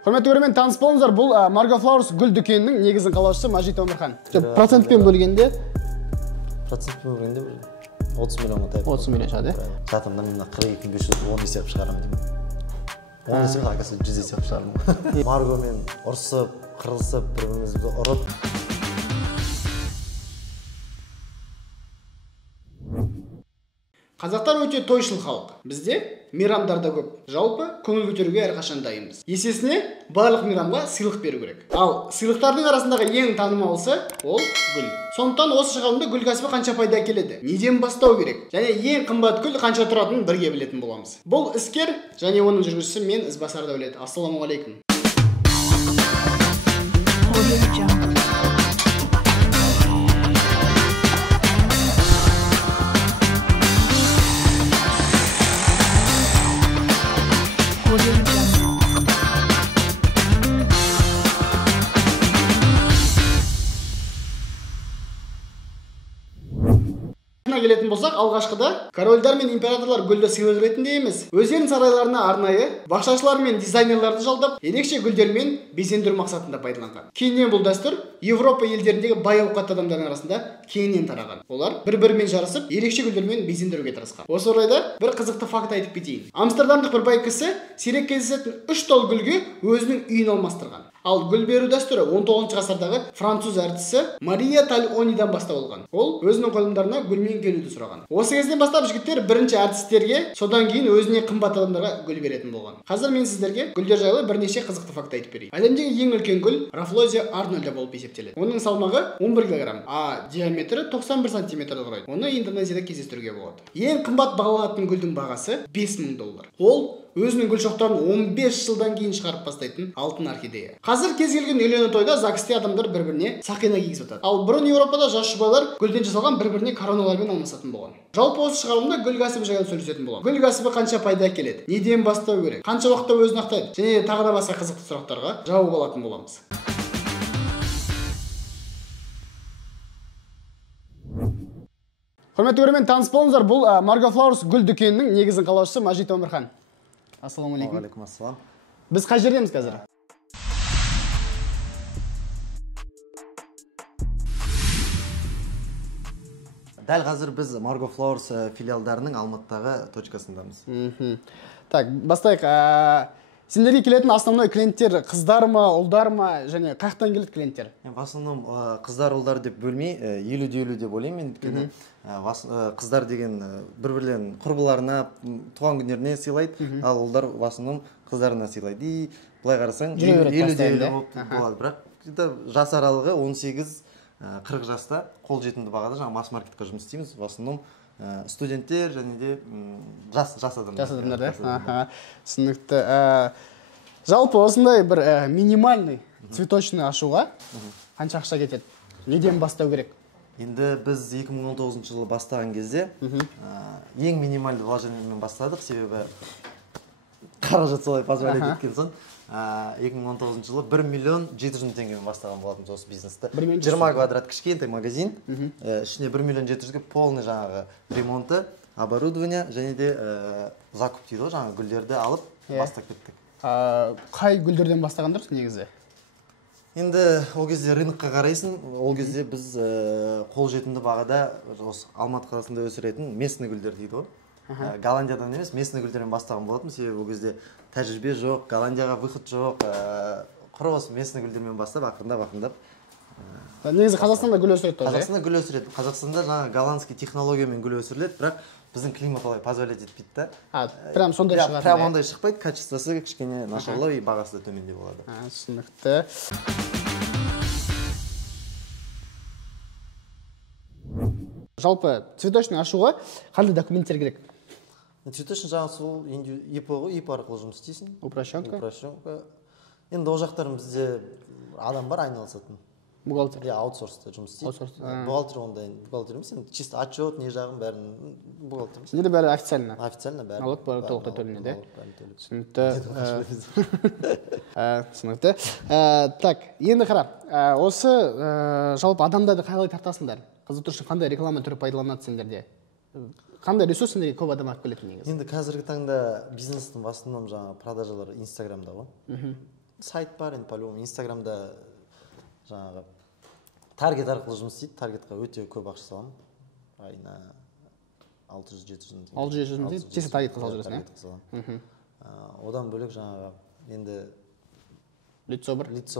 Құрметті көрермен, таныс болыңыздар. Бұл Margo Flowers гүл дүкенінің негізін қалаушысы Мажит Өмірхан. Процентпен бөлгенде 30 миллионға таяп. 30 миллион шығады. Жатырымда мен 42.510 есеп шығарамын деймін. 10 есеп қағасы 100 есеп шығармын. Маргомен ұрсып, қырылысып, бір-бірімізді ұрып. Қазақтар өте тойшыл халық. Бізде мейрамдарда көп. Жалпы көңіл көтеруге әрқашан дайынбыз. Есесіне барлық мейрамға сыйлық беру керек. Ал сыйлықтардың арасындағы ең танымалысы ол гүл. Сондықтан осы шығарылымда гүл кәсібі қанша пайда әкеледі, неден бастау керек, және ең қымбат гүл қанша тұратынын бірге білетін боламыз. Бұл іскер және оның жүргізушісі мен Ізбасар Дәулет. Ассалаумағалейкум. Келетін болсақ, алғашқыда корольдар мен императорлар гүлді сыйлық ретінде емес, өздерінің сарайларына арнайы бақшашылар мен дизайнерларды жалдап, ерекше гүлдермен безендіру мақсатында пайдаланған. Кейіннен бұл дәстүр Европа елдеріндегі бай ауқатты адамдардың арасында кеңінен тараған. Олар бір-бірімен жарысып, ерекше гүлдермен безендіруге тырысқан. Осы орайда бір қызықты факт айтып кетейін. Амстердамдық бір бай кісі сирек кездесетін 3 тал гүлге өзінің үйін алмастырған. Ал гүл беру дәстүрі 19 ғасырдағы француз әртісі Мария Тальонидан бастау алған. Ол өзінің қойылымдарына гүлмен келуді сұраған. Осы кезден бастап жігіттер бірінші әртістерге, содан кейін өзіне қымбат адамдарға гүл беретін болған. Қазір мен сіздерге гүлдер жайлы бірнеше қызықты факт айтып берейін. Әлемдегі ең үлкен гүл Рафлозия арнольда болып есептеледі. Оның салмағы 11 кг, а диаметрі 91 см құрайды. Оны Индонезияда кездестіруге болады. Ең қымбат бағаланатын гүлдің бағасы $5000. Ол өзінің гүл шоқтарын 15 жылдан кейін шығарып бастайтын алтын орхидея. Қазір кез келген үйлену тойда ЗАГСте адамдар бір-біріне сақина кигізіп жатады. Ал бұрын Еуропада жас жұбайлар гүлден жасалған бір-біріне короналармен алмасатын болған. Жалпы осы шығарылымда гүл кәсібі жайлы сөйлесетін боламын. Гүл кәсібі қанша пайда әкеледі, неден бастау керек, қанша уақытта өзін ақтайды, және тағы да басқа қызықты сұрақтарға жауап алатын боламыз. Құрметті көрермен, таныс болыңыздар. Бұл Margo Flowers гүл дүкенінің негізін қалаушысы Мажит Өмірхан. Ассалаумағалейкум. Уағалейкум ассалам. Біз қай жердеміз қазір? Дәл қазір біз Margo Flowers филиалдарының Алматыдағы точкасындамыз. Так, бастайық. Сендерге келетін основной клиенттер қыздар ма, ұлдар ма, және қаяқтан келеді клиенттер? В основном қыздар, ұлдар деп бөлмей, 50-50 деп ойлаймын. Қыздар деген бір-бірлерін құрбыларына, туған күндеріне сыйлайды, ал ұлдар в основном қыздарына сыйлайды. И былай қарасаң 50-50 болады. Бірақ жас аралығы 18-40 жаста қол жетімді бағада жаңа масс-маркетқа жұмыс істейміз. В основном студенттер және де жас адамдар. Жас адамдар, да? Түсінікті. Жалпы осындай бір минимальный цветочный ашуға қанша ақша кетеді? Неден бастау керек? Енді біз 2019 жылы бастаған кезде ең минимальды вложениемен бастадық, себебі қаражат солай позволять еткен соң 2019 жылы 1.700.000 теңгемен бастаған болатынбыз осы бизнесті. 20 квадрат кішкентай магазин, ішіне 1.700.000-ге полный жаңағы ремонты, оборудование және де закуп дейді ғой, жаңағы гүлдерді алып бастап кеттік. Қай гүлдерден бастағандар негізі? Енді ол кезде рынокқа қарайсың, ол кезде біз қолжетімді бағада Алматы қаласында өсіретін местный гүлдер дейді ғой. Голландиядан емес, местный гүлдерден бастаған болатым, себебі ол кезде тәжірибе жоқ, Голландияға выход жоқ, құры осы местный гүлдермен бастап, ақырындап. Негізі Қазақстанда гүл өсіреді? Қазақстанда гүл өсіреді. Қазақстанда жаңа голландский технологиямен гүл өсіріледі, бірақ біздің климат олай позволять етпейді да. Прям сондай шығады? Прям ондай шықпайды, качествосы кішкене нашарлау и бағасы да төменде болады. Түсінікті. Жалпы цветочный ашуға қандай документтер керек? Цветочный жаңағы сол ИП арқылы жұмыс істейсің. Упрощенка? Енді ол жақтарын бізде адам бар айналысатын. Бухгалтер? Аутсорста жұмыс істейді. Бухгалтер ондай, бухгалтер емес, чисто отчет, не жағын бәрін бухгалтер емес. Неде бәрі официально? Официально бәрі. Налог бәрі толықтай төленеді? Түсінікті. Так, енді қара, осы жалпы адамдарды қалай тартасыңдар? Қызықтыршы қандай реклама түрі пайдаланады сендерде? Қандай ресурс сендерге көп адам алып келетін негізі? Енді қазіргі таңда бизнестің в основном жаңа продажалары Инстаграмда ғой. сайт бар енді по-любому. Инстаграмда жаңағы таргет арқылы жұмыс істейді. Таргетқа өте көп ақша саламын. Айына 600-700 мың. 600-700 мың дейді. Сен таргетқа салып жүресің, Одан бөлек жаңағы енді лицо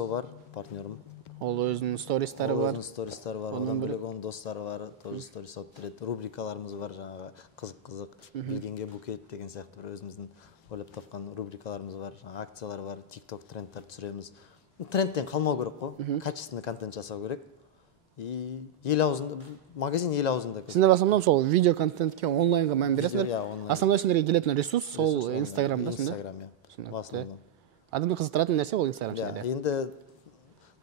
бар, партнерім. Ол өзінің стористары бар. Одан бөлек оның достары бар, тоже сторис алып береді. Рубрикаларымыз бар жаңағы қызық, білгенге букет деген сияқты бір өзіміздің ойлап тапқан рубрикаларымыз бар, жаңағы акциялар бар, TikTok трендтер түсіреміз. Трендтен қалмау керек қой, качественный контент жасау керек. И ел аузында, магазин ел аузында. Сендер основном сол видео контентке онлайнға мән бересіңдер. Основной сендерге келетін ресурс сол Инстаграмда сендер. Инстаграм, Адамды қызықтыратын нәрсе ол Инстаграм ішінде. Енді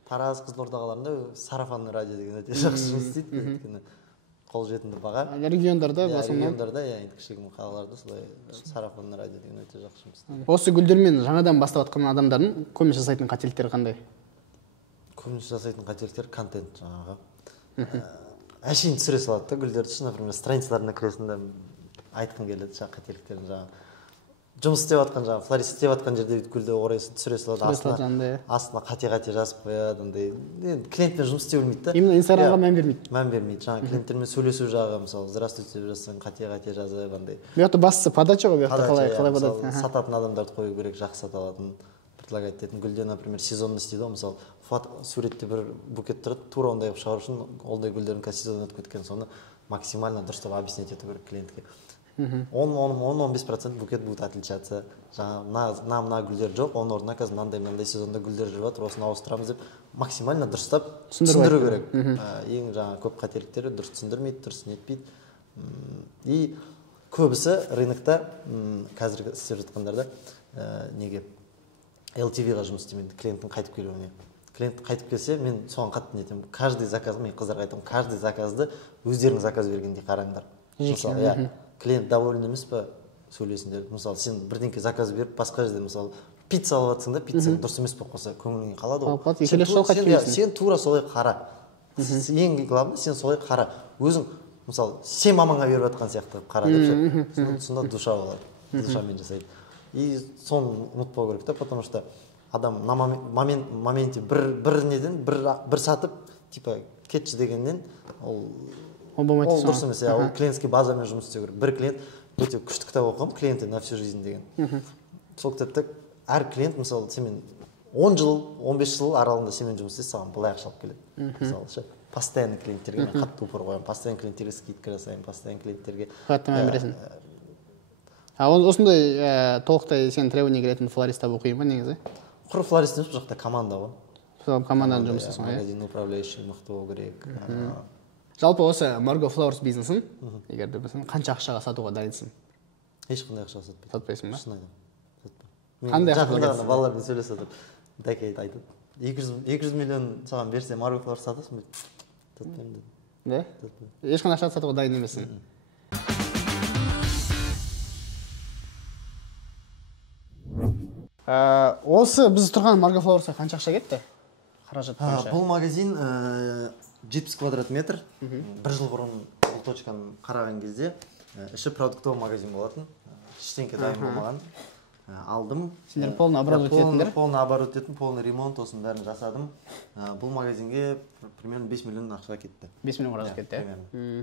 Тараз, Қызылорда қалаларында сарафанный радио деген өте жақсы жұмыс істейді, өйткені қолжетімді баға. Региондарда региондарда, енді кішігірім қалаларда солай сарафанный радио деген өте жақсы жұмыс істейді. Осы гүлдермен жаңадан бастап жатқан адамдардың көбінесе жасайтын қателіктері қандай? Көбінесе жасайтын қателіктер контент жаңағы. Әшейін түсіре салады да гүлдерді үшін, например, страницаларына кіресінде айтқым келеді жаңағы қателіктерін жаңағы. Жұмыс істеп жатқан жаңағы флорист істеп жатқан жерде гүлді орайсын түсіре салады, астына қате жазып қояды, андай. Клиентпен жұмыс істей білмейді да. Именно Инстаграмға мән бермейді. Мән бермейді. Жаңағы клиенттермен сөйлесу жағы, мысалы, здравствуйте деп жазсаң, қате жазып, андай. Bu yoqта бастысы подача ғой, bu yoqта қалай подача. Сататын адамдарды қою керек, жақсы сата алатын, предлагать ететін. Гүлде, например, сезонный істейді ғой, мысалы, суретте бір букет тұрады, тура ондай қылып шығару үшін, олдай гүлдердің қазір сезон өтіп кеткен, соны максимально дұрыстап объяснять ету керек клиентке. 10-15% букет будет отличаться. Мына гүлдер жоқ, оның орнына қазір мынандай сезонда гүлдер жүріп жатыр, осыны ауыстырамыз деп максимально дұрыстап түсіндіру керек. Ең жаңа көп қателіктері дұрыс түсіндірмейді, дұрыс нетпейді. И көбісі рынокта қазіргі істеп жатқандарда неге LTV-ға жұмыс істемейді, клиенттің қайтып келуіне. Клиент қайтып келсе, мен соған қатты нетемін. Каждый заказды, мен қыздарға айтамын, каждый заказды өздерің заказ бергендей қараңдар. Мысалы, клиент доволен емес па, сөйлесіңдер. Мысалы, сен бірдеңке заказ беріп, басқа жерде, мысалы, пицца алып жатсың да, пиццаң дұрыс емес болып қалса, көңіліңе қалады ғой. Сен тура солай қара. Ең главное, сен солай қара. Өзің, мысалы, сен мамаңа беріп жатқан сияқты қара деп, сонда душа болады. Душамен жасайды. И соны ұмытпау керек та, потому что адам на моменте бір неден, бір сатып, типа, кетші дегеннен, ол дұрыс емес, ол клиентский базамен жұмыс істеу керек. Бір клиент өте күшті кітап оқығам, клиенты на всю жизнь деген. Сол кітапта әр клиент, мысалы, семен 10 жыл, 15 жыл аралығында семен жұмыс істесе, саған былай ақша алып келеді. Мысалы, постоянный клиенттерге мен қатты упор қоямын, постоянный клиенттерге скидка жасаймын, постоянный клиенттерге. Қатты мән бересің. Осындай толықтай сен требование келетін флорист табу қиын ба негізі? Құр флорист емес, бұл жақта команда ғой. Команданың жұмыс істейсің ғой. Магазин управляющий мықты болу керек. Жалпы осы Margo Flowers бизнесін, егер де білсең, қанша ақшаға сатуға дайынсың? Ешқандай ақшаға сатпаймын. Сатпайсың ба? Шын айтамын. Сатпаймын. Қандай жақында балалармен сөйлесіп жатыр. Дәке айтады. 200 миллион саған берсе Margo Flowers сатасың ба? Сатпаймын дедім. Да? Ешқандай ақшаға сатуға дайын емессің. Осы біз тұрған Margo Flowers'a қанша ақша кетті? Қаражат бойынша. Бұл магазин 70 квадрат метр. Бір жыл бұрын бұл точканы қараған кезде іші продуктовый магазин болатын. Ештеңке дайын болмаған. Алдым. Сендер полный оборот ететіндер? Полный оборот етін, полный ремонт, осын бәрін жасадым. Бұл магазинге примерно 5 миллион ақша кетті. 5 миллион қаражат кетті.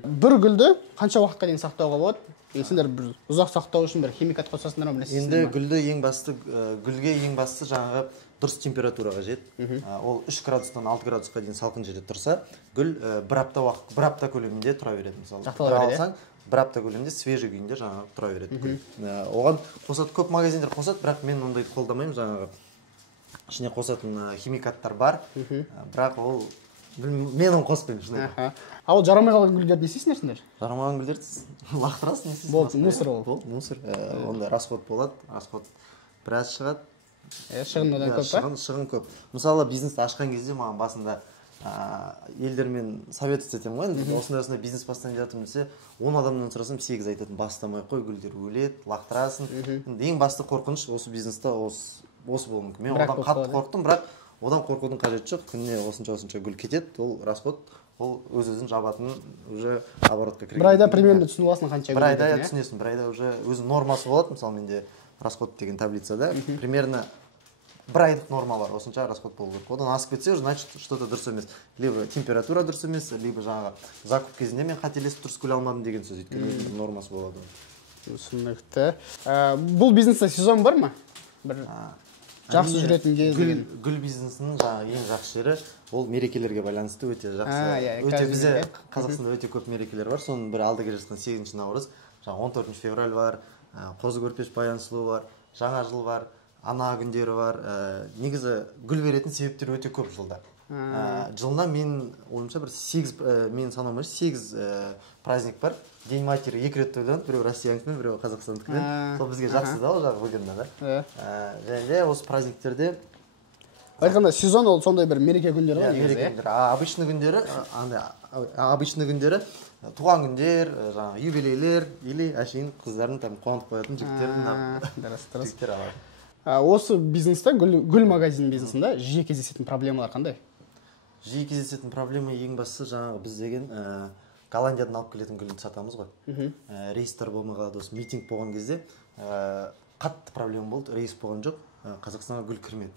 Бір гүлді қанша уақытқа дейін сақтауға болады? Сендер бір ұзақ сақтау үшін бір химикат қосасыңдар ма? Енді гүлді гүлге ең басты жаңағы дұрыс температура қажет. Ол 3 градустан 6 градусқа дейін салқын жерде тұрса, гүл бір апта көлемінде тұра береді. Мысалы, бір апта көлемінде свежий күйінде жаңағы тұра береді гүл. Оған қосады, көп магазиндер қосады, бірақ мен ондайды қолдамаймын. Жаңағы ішіне қосатын химикаттар бар, бірақ ол мен оны қоспаймын шынайы. Ал жарамай қалған гүлдерді не істейсіңдер сендер? Жарамаған гүлдерді лақтырасың, не істейсің? Болды, мусор ол. Болды, мусор. Онда расход болады, расход біраз шығады. Шығын одан көп па? Шығын көп. Мысалы, бизнесті ашқан кезде маған басында елдермен совет етемін ғой, осындай бизнес бастайын жатырмын десе, 10 адамнан сұрасам 8 айтатын, бастамай қой, гүлдер өледі, лақтырасың. Ең басты қорқыныш осы бизнесте осы болуы мүмкін. Мен одан қатты қорықтым, бірақ одан қорқудың қажеті жоқ. Күніне осынша гүл кетеді, ол расход, ол өз-өзін жабатын, уже оборотқа кірген. Бір айда примерно түсініп аласың қанша гүл. Бір айда түсінесің, бір айда уже өзінің нормасы болады. Мысалы, менде расход деген таблицада примерно бір айлық норма бар, осынша расход болу керек. Одан асып кетсе, значит, что-то дұрыс емес. Либо температура дұрыс емес, либо жаңағы закуп кезінде мен қателесіп дұрыс көре алмадым деген сөз. Өйткені нормасы болады. Түсінікті. Бұл бизнесте сезон бар ма? Бір жақсы жүретін кез деген. Гүл бизнесінің жаңағы ең жақсы жері ол мерекелерге байланысты өте жақсы. Өте бізде Қазақстанда өте көп мерекелер бар. Соның бірі алда келе жатқан 8 наурыз, жаңағы 14 февраль бар, Қозы көрпеш Баян сұлу бар, жаңа жыл бар, ана күндері бар. Негізі гүл беретін себептер өте көп жылда. Жылына мен ойымша бір 8 мен санауым 8 праздник бар. День матери 2 рет тойланады, біреу россиянікімен, біреу қазақстандікімен. Сол бізге жақсы да, ол жағы выгодно да. Және осы праздниктерде айтқанда сезон ол сондай бір мереке күндері ғой. Мереке күндері. Обычный күндері туған күндер, жаңағы юбилейлер или әшейін қыздардың там қуантып қоятын жігіттер алады. Осы бизнесте, гүл магазин бизнесінде жиі кездесетін проблемалар қандай? Жиі кездесетін проблема ең бастысы жаңағы біз деген Голландиядан алып келетін гүлді сатамыз ғой. Рейстер болмай қалады, осы митинг болған кезде қатты проблема болды, рейс болған жоқ, Қазақстанға гүл кірмеді.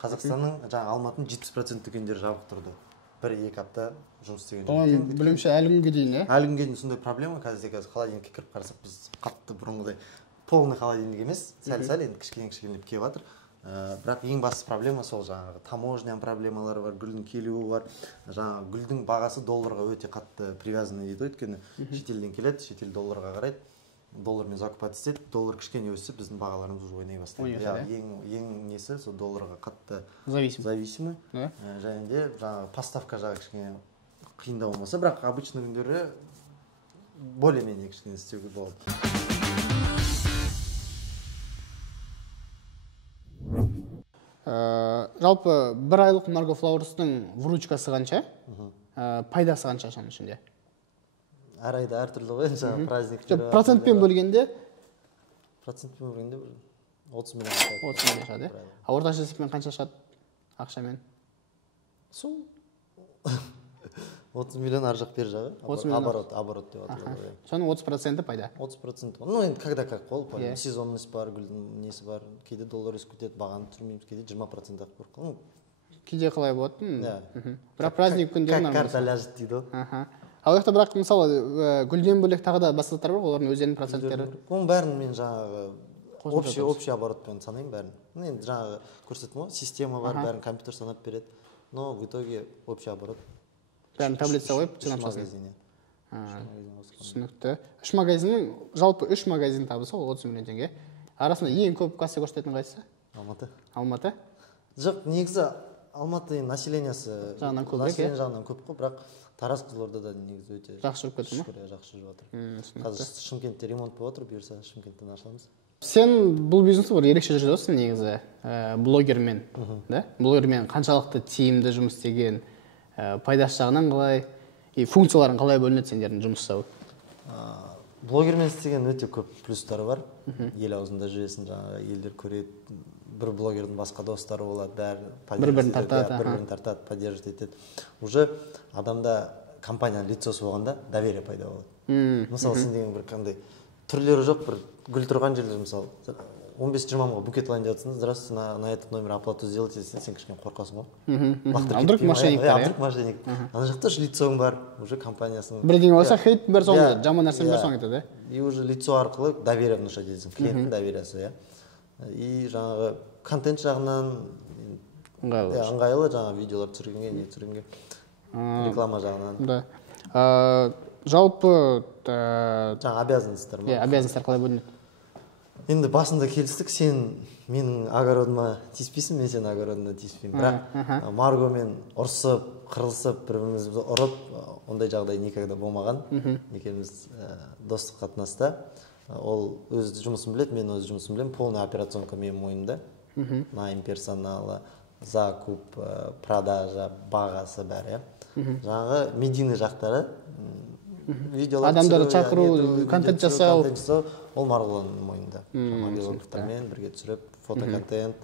Қазақстанның жаңағы Алматының 70% дүкендері жабық тұрды. 1-2 апта жұмыс істеген жоқ. Білімше әлі күнге дейін, иә? Әлі күнге дейін сондай проблема. Қазір холодильникке кіріп қарасақ, біз қатты бұрынғыдай полный холодильник емес, сәл-сәл енді кішкене-кішкенелеп келіп жатыр. Бірақ ең басты проблема сол жаңағы таможня проблемалары бар, гүлдің келуі бар. Жаңағы гүлдің бағасы долларға өте қатты привязаны дейді, өйткені шетелден келеді, шетел долларға қарайды. Доллармен закупать етеді, доллар кішкене өссе, біздің бағаларымыз уже ойнай бастайды. Ең несі сол долларға қатты зависимы. Және де жаңағы поставка жағы кішкене қиындау болмаса, бірақ обычный күндері более-менее кішкене істеуге болады. Жалпы бір айлық Margo Flowers'ның выручкасы қанша? Пайдасы қанша соның ішінде? Әр айда әртүрлі ғой, жаңағы праздниктер. Процентпен бөлгенде? Процентпен бөлгенде 30 миллион шығады. 30 миллион шығады, иә? Орташа есеппен қанша шығады ақшамен? Сол 30 миллион ар жақ бер жағы. Оборот деп аталады. Соның 30% пайда? 30%. Ну, енді когда как қол, сезонность бар, гүлдің несі бар. Кейде доллар өсіп кетеді, бағаны тұрмаймыз, кейде 20% ақ бар. Кейде қалай болады? Бірақ праздник күндері карта ляжет дейді ғой. Ал жақта бірақ мысалы гүлден бөлек тағы да басқа заттар бар, олардың өздерінің проценттері. Оның бәрін мен жаңағы общий оборотпен санаймын бәрін. Енді жаңағы көрсеттім ғой, система бар, бәрін компьютер санап береді. Но в итоге общий оборот. Бәрін таблица қойып, санап жасайды. Түсінікті. Жалпы 3 магазин табысы ол 30 миллион теңге. Арасында ең көп касса көрсететін қайсысы? Алматы? Жоқ, негізі Алматы населениясы жағынан көп қой, бірақ Тараз Қызылордада негізі өте жақсы жүріп кетті ме? Жақсы жүріп жатыр. Қазір Шымкентте ремонт болып жатыр, бұйырса Шымкенттен ашамыз. Сен бұл бизнесті бір ерекше жүреді осың негізі блогермен, да? Блогермен қаншалықты тиімді жұмыс істеген, пайдасы жағынан қалай, функцияларын қалай бөлінеді сендердің жұмыс жасау? Блогермен істеген өте көп плюстары бар. Ел аузында жүресің, жаңағы елдер көреді, бір блогердің басқа достары болады, бір-бірін тартады, поддерживать етеді. Уже адамда компанияның лицосы болғанда доверие пайда болады. Мысалы, сен деген бір қандай түрлері жоқ, бір гүл тұрған жерде, мысалы, 15-20 мыңға букет алайын деп жатсың, здравствуйте, на этот номер оплату сделайте, сен кішкене қорқасың ғой. Вдруг мошенниктер, вдруг мошенник. Ана жақта же лицоң бар, уже компаниясың. Бірдеңе болса, хейт бір соң, жаман нәрсені бір соң етеді. И уже лицо арқылы доверие внушать етесің, клиенттің довериясы. И жаңағы контент жағынан ыңғайлы, жаңағы видеолар түсіргенге, реклама жағынан. Жалпы жаңағы обязанностьтар ма? Обязанностьтар қалай бөлінеді? Енді басында келістік, сен менің огородыма тиіспейсің, мен сенің огородына тиіспеймін. Бірақ Маргомен ұрсып, қырылысып, бір-бірімізді ұрып, ондай жағдай никогда болмаған. Екеуміз достық қатынаста. Ол өз жұмысын біледі, мен өз жұмысын білемін. Полная операционка менің мойнымда. Найм персоналы, закуп, продажа, бағасы бәрі. Жаңағы медийный жақтары, адамдарды шақыру, контент жасау, ол Марғұланның мойнында. Марғұлановтармен бірге түсіріп, фотоконтент.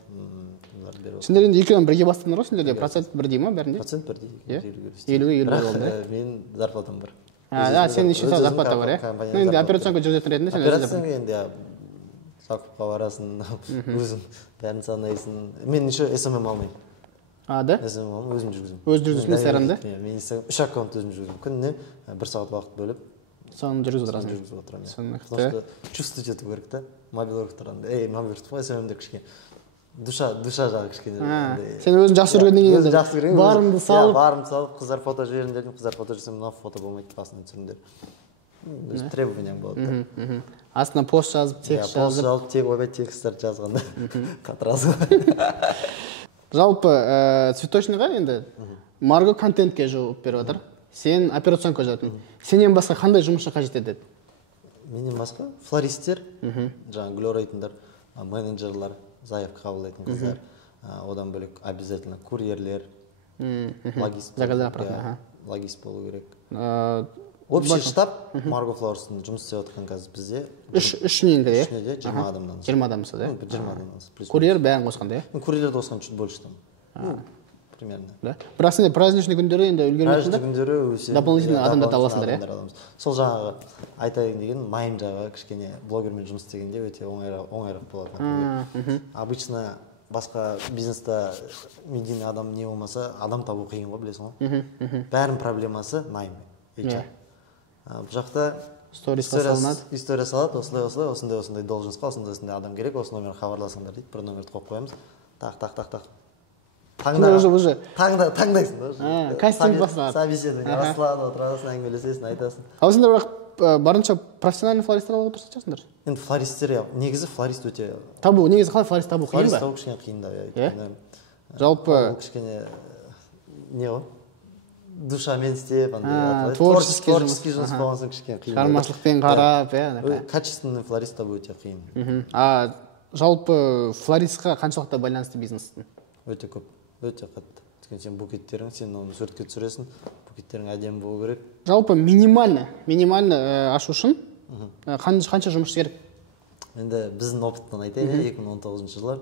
Сендер енді екеуін бірге бастыңдар ғой, сендерде процент бірдей ма бәрінде? Процент бірдей. 50-50 болды. Мен зарплатам бар. Сен еще зарплата бар, иә? Енді операционка жүргізетін ретінде сен операционка енді закупқа барасың өзің бәрін санайсың. Мен еще SMM алмаймын. Да? SMM алмаймын, өзім жүргіземін. Өзі жүргізесің Инстаграмда? Мен Инстаграм 3 аккаунт өзім жүргіземін. Күніне 1 сағат уақыт бөліп соны жүргізіп отырасың. Жүргізіп отырамын. Түсінікті. Потому что чувствовать ету керек та. Мобил өріп тұрғанда. Мобил өріп тұрмай, SMM-де кішкене душа жағы кішкене. Сен өзің жақсы жүргеннен кейін жақсы көрген. барымды салып. Барымды салып, қыздар фото жіберін дедім. Қыздар фото жүрсем, мына фото болмайды, басына түсіріңдер. Требованиям болады да. Астына пост жазып, текст Пост жазып. жазып, тек ойбай тексттерді жазғанда қатырасың. Жалпы цветочныйға енді Марго контентке жауап беріп отыр. Сен операционка жазатын. Сенен басқа қандай жұмысшы қажет етеді? Менен басқа флористер, жаңа гүл орайтындар, менеджерлар, заявка қабылдайтын қыздар, одан бөлек обязательно курьерлер, логист. Заказа аппарат. Логист болу керек. Общий штаб Марго Флауэрстың жұмыс істеп жатқан қазір бізде. Үш неңде, Үшіне де 20 адамнан. 20 адамсыз, да? 20 адамнан. Курьер бәрін қосқанда, иә? Курьерлерді қосқан чуть больше там. Примерно. Бірақ сенде праздничный күндері енді үлгермейсіңдер? Праздничный күндері өсе. Дополнительно адамдар табасыңдар, иә? Сол жаңағы айтайын деген майым жағы кішкене блогермен жұмыс істегенде өте оңайырақ болады. Обычно басқа бизнеста медийный адам не болмаса, адам табу қиын ғой, білесің ғой. Бәрінің проблемасы найм. Бұл жақта история салады, осындай должностьқа, осындай адам керек, осы номерге хабарласыңдар дейді, бір номерді қойып қоямыз. Тақ. Таңдайсың да. Кастинг басталады. Собеседование басталады, отырасың, әңгімелесесің, айтасың. Ал сендер бірақ барынша профессиональный флористтер алып отырсыңдар? Енді флористтер, негізі флорист өте... Табу, негізі қалай флорист табу қиын ба? Флорист табу кішкене қиын да. Жалпы... Кішкене... Не ғой? Душамен істеп, творческий жұмыс болғансын кішкене қиын. Шығармашылықпен қарап, качественный флорист табу өте қиын. Жалпы флористқа қаншалықты байланысты бизнестің? Өте көп, өте қатты. Өйткені сен букеттерің, сен оны суретке түсіресің, букеттерің әдемі болу керек. Жалпы минимальный ашу үшін қанша жұмыс керек? Енді біздің опыттан айтайын, 2019 жылы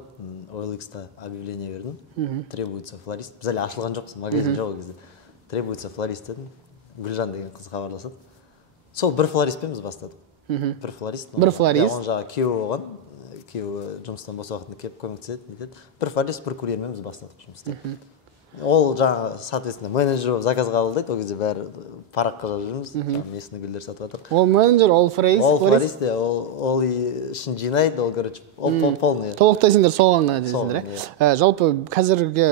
OLX-та объявление бердім. Требуется флорист. Біз әлі ашылған жоқпыз, магазин жоқ ол кезде. Требуется флорист дедім. Гүлжан деген қыз хабарласады. Сол бір флористпен біз бастадық. Бір флорист. Оның жағы күйеуі болған. Күйеуі жұмыстан бос уақытында келіп көмектеседі. Бір флорист, бір курьермен біз бастадық жұмысты. Ол жаңа, соответственно, менеджер заказ қабылдайды, ол кезде бәрі параққа жазып жүрміз, местный гүлдер сатып жатыр. Ол менеджер, ол флорист? Ол флорист, ол ішін жинайды, ол, короче, ол полный. Толықтай сендер соған дейсіңдер, жалпы қазіргі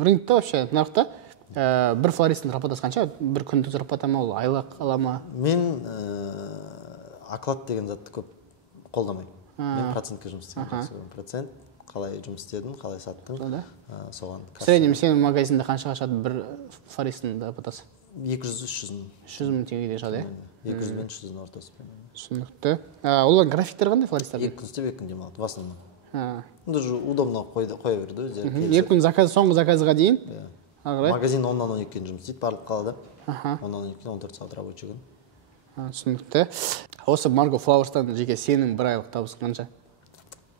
рынокта, вообще, нарықта бір флористің зарплатасы қанша? Bir күндік зарплата ма, ол айлық ала ма? Мен оклад деген затты көп қолдамаймын. Мен процентке жұмыс істеймін. Процент, қалай жұмыс істедің, қалай саттың, соған. В среднем сен магазинде қаншаға шығады бір флористің зарплатасы? 200-300 мың. 300 мың теңгеге шығады, 200 мен 300 мың ортасы. Түсінікті. Олар графиктер қандай флористтер? 2 күн істеп 2 күн демалады, в основном. Даже удобно қоя берді өздері. 2 күн соңғы заказға дейін? Магазин 10-нан 12-кен жұмыс істейді барлық қалада. 10-нан 12-кен 14 сағат рабочий күн. Түсінікті. Осы Марго Флауэрстан жеке сенің бір айлық табысы қанша?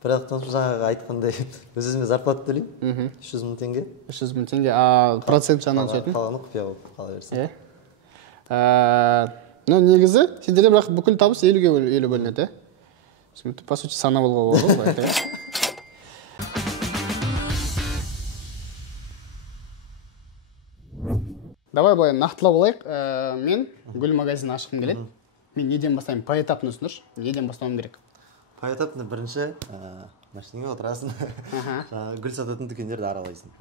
Бір айлық табысы жаңағы айтқандай өз-өзіме зарплата төлеймін. 300 мың теңге. 300 мың теңге, а процент жағынан түсетін? Қалғаны құпия болып қала берсін. Негізі сендерде бірақ бүкіл табыс 50-ге бөлінеді. Түсінікті, по сути, санауылға болады. Давай былай нақтылап алайық. Мен гүл магазин ашқым келеді. Мен неден бастаймын? Поэтапны түсіндірші. Неден бастауым керек? Поэтапны бірінші машинеге отырасың. Гүл сататын дүкендерді аралайсың.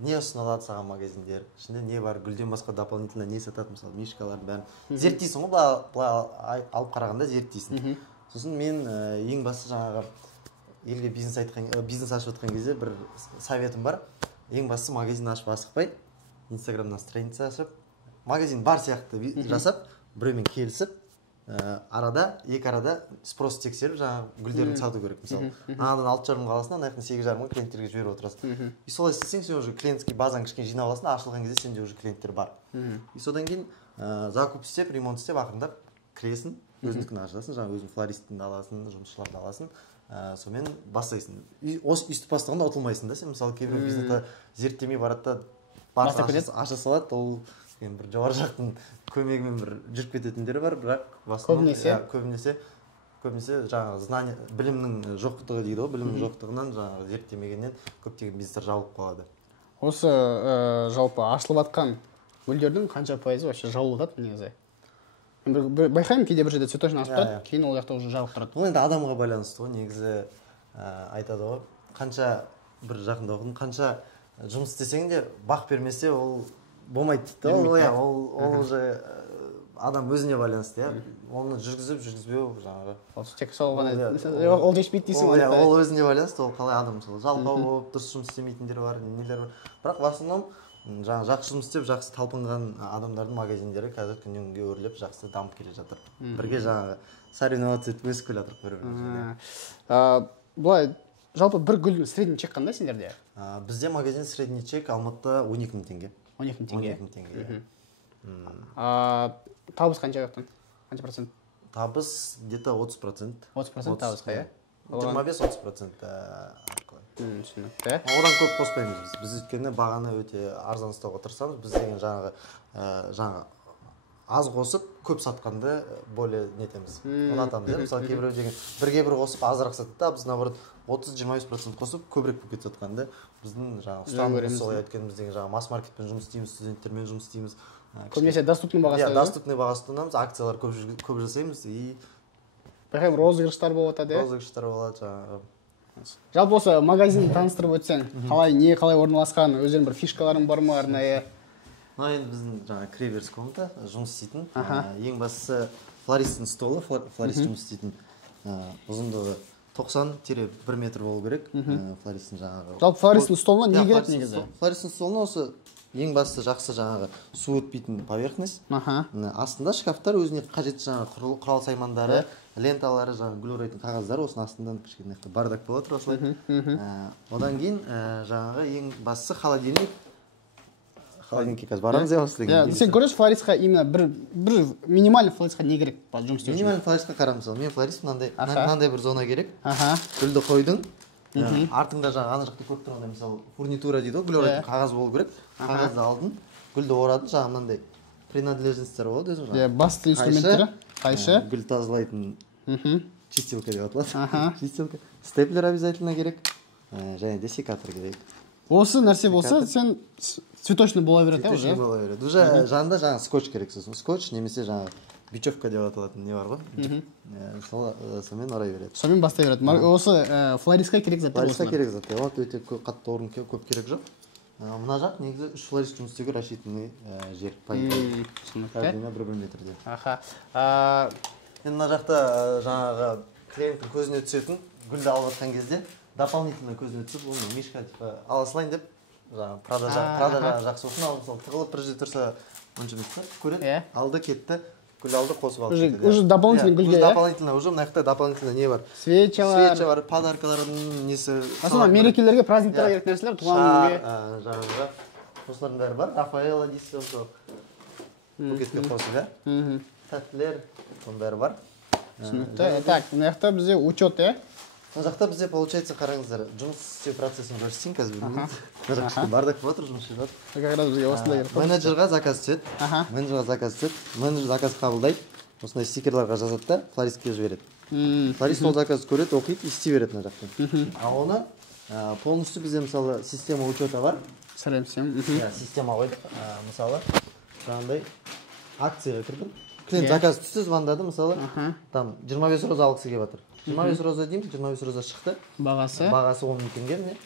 Не ұсынылады саған магазиндер? Ішінде не бар? Гүлден басқа дополнительно не сатады? Мысалы, мишкалар бәрін. Зерттейсің ғой, былай алып қарағанда зерттейсің. Сосын мен ең басты жаңағы елге бизнес ашып жатқан кезде бір советім бар. Ең басты магазин ашып асықпай, Инстаграмнан страница ашып, магазин бар сияқты жасап, біреумен келісіп, екі арада спрос тексеріп, жаңағы гүлдерін сату керек. Мысалы, анадан 6,5 қаласынан, аяқтан 8,5 клиенттерге жіберіп отырасың. И солай істесең, сен уже клиентский базаң кішкене жинап аласың, ашылған кезде сенде уже клиенттер бар. И содан кейін закуп істеп, ремонт істеп, ақырындап кіресің, өзіңдікін ашасың, жаңағы өзің флористтіңді аласың, жұмысшыларды аласың. Сонымен бастайсың. Осы үсті бастағанда ұтылмайсың да, сен мысалы кейбір бизнесті зерттемей барады да аша салады, ол бір жоғары жақтың көмегімен бір жүріп кететіндері бар, бірақ көбінесе көбінесе жаңағы знание білімнің жоқтығы дейді ғой, білімнің жоқтығынан жаңағы зерттемегеннен көптеген бизнестер жабылып қалады. Осы жалпы ашылып жатқан гүлдердің қанша пайызы вообще жабылып жатады негізі? Мен байқаймын, кейде бір жерде цветочный ашып тұрады, кейін ол жақта уже жабылып тұрады. Бұл енді адамға байланысты ғой, негізі айтады ғой, қанша бір жақында оқыдым, қанша жұмыс істесең де бақ бермесе ол болмайды дейді. Ол уже адам өзіне байланысты, оны жүргізіп жүргізбеу жаңағы. Тек сол ғана ол шешпейді дейсің ғой. Ол өзіне байланысты, ол қалай адам мысалы жалқау болып дұрыс жұмыс істемейтіндер бар, нелер бар. Бірақ в основном жаңағы жақсы жұмыс істеп, жақсы талпынған адамдардың магазиндері қазір күннен күнге өрлеп жақсы дамып келе жатыр. Бірге жаңағы соревноваться етіп өсіп келе жатыр бір-бірімізбен. Былай жалпы бір гүлдің средний чек қандай сендерде? Бізде магазин средний чек Алматыда 12 000 теңге. 12 000 теңге. 12 000 теңге. Табыс қанша жақтан? Қанша процент? Табыс где-то 30%. 30% табысқа, иә? 25-30% арқылы. Түсінікті. Одан көп қоспаймыз біз өйткені бағаны өте арзан ұстауға тырысамыз. Біз деген жаңағы аз қосып көп сатқанды более нетеміз, ұнатамыз. Мысалы кейбіреу деген бірге бір қосып азырақ сатты да, біз наоборот 30-25% қосып көбірек болып сатқанды біздің жаңағы ұстанымымыз солай. Өйткені біз деген жаңағы масс маркетпен жұмыс істейміз, студенттермен жұмыс істейміз. Көбінесе доступный бағасы. Доступный бағасы тұтынамыз, акциялар көп жасаймыз и байқаймын розыгрыштар болып жатады. Розыгрыштар болады жаңағы. Жалпы осы магазинді таныстырып өтсең, қалай орналасқан, өздерің бір фишкаларың бар ма арнайы? Енді біздің жаңағы кіреберіс комната жұмыс істейтін. Ең бастысы флористтің столы, флорист жұмыс істейтін. Ұзындығы 90-1 метр болу керек. Флористтің жаңағы. Жалпы флористтің столына не керек негізі? Флористтің столына осы ең бастысы жақсы жаңағы су өтпейтін поверхность. Астында шкафтар өзіне қажетті жаңағы құрал саймандары, ленталары, жаңағы гүл орайтын қағаздар, осының астында кішкене бардак болады осылай. Одан кейін жаңағы ең бастысы холодильник. Холодильникке қазір барамыз осылай. Сен көресіз флористқа именно бір минимальный флористқа не керек жұмыс істеу үшін? Минимальный флористқа қарам мысалы. Мен флорист мынандай бір зона керек. Гүлді қойдың. Артыңда жаңағы ана жақта көп тұрғандай мысалы фурнитура дейді ғой, гүл орайтын қағаз болу керек. Қағазды алдың, гүлді орадың, жаңағы мынандай принадлежностьтер болады өзім жаңағы. Басты инструменттері қайшы? Гүл тазалайтын чистилка деп аталады. Чистилка. Степлер обязательно керек. Және де секатор керек. Осы нәрсе болса, сен цветочный бола береді, уже? Цветочный бола береді. Уже жанында жаңағы скотч керек сосын. Скотч немесе жаңағы бечевка деп аталатын не бар ғой. Сонымен орай береді. Сонымен бастай береді. Осы флористқа керек заттар осылар? Флористқа керек заттар. Вот өте қатты орын көп керек жоқ. Мына жақ негізі 3 флорист жұмыс істеуге рассчитанный жер. Каждыйына 1 метрде. Енді мына жақта жаңағы клиенттің көзіне түсетін гүлді алып жатқан кезде дополнительно көзіне түсіп, оны мешка ала салайын деп жаңағы продажа жақсы болсын, ал мысалы тығылып бір жерде тұрса онша емес та, көреді, алды кетті, гүл алды қосып алып кетеді. Уже дополнительно гүлге, иә? Дополнительно, уже мына жақта дополнительно не бар? Свечалар бар, подаркалардың несі. Асылма мерекелерге, праздниктарға керек нәрселер, туған күнге. Жаңағы осылардың бәрі бар. Рафаэлла дейсіз, сол букетке қосып, иә? Тәттілер, соның бәрі бар. Түсінікті. Так, мына жақта бізде учет, иә? Мына жақта бізде, получается, қараңыздар, жұмыс істеу процесін көрсетейін қазір білмеймін. Мына жақта бардак болып отыр, жұмыс істеп жатыр. Как раз бізге осындай керек. Менеджерға заказ түседі. Менеджер заказ қабылдайды. Осындай стикерларға жазады да, флористке жібереді. Флорист сол заказды көреді, оқиды, істей береді мына жақтан. А оны полностью бізде мысалы система учета бар. Система қойдық. Мысалы, жаңағыдай акцияға кірдім. Клиент заказ түсті, звондады, мысалы, там 25 роза алғысы келіп жатыр. 25 роза дейміз, 25 роза шықты. Бағасы 10 000 теңге.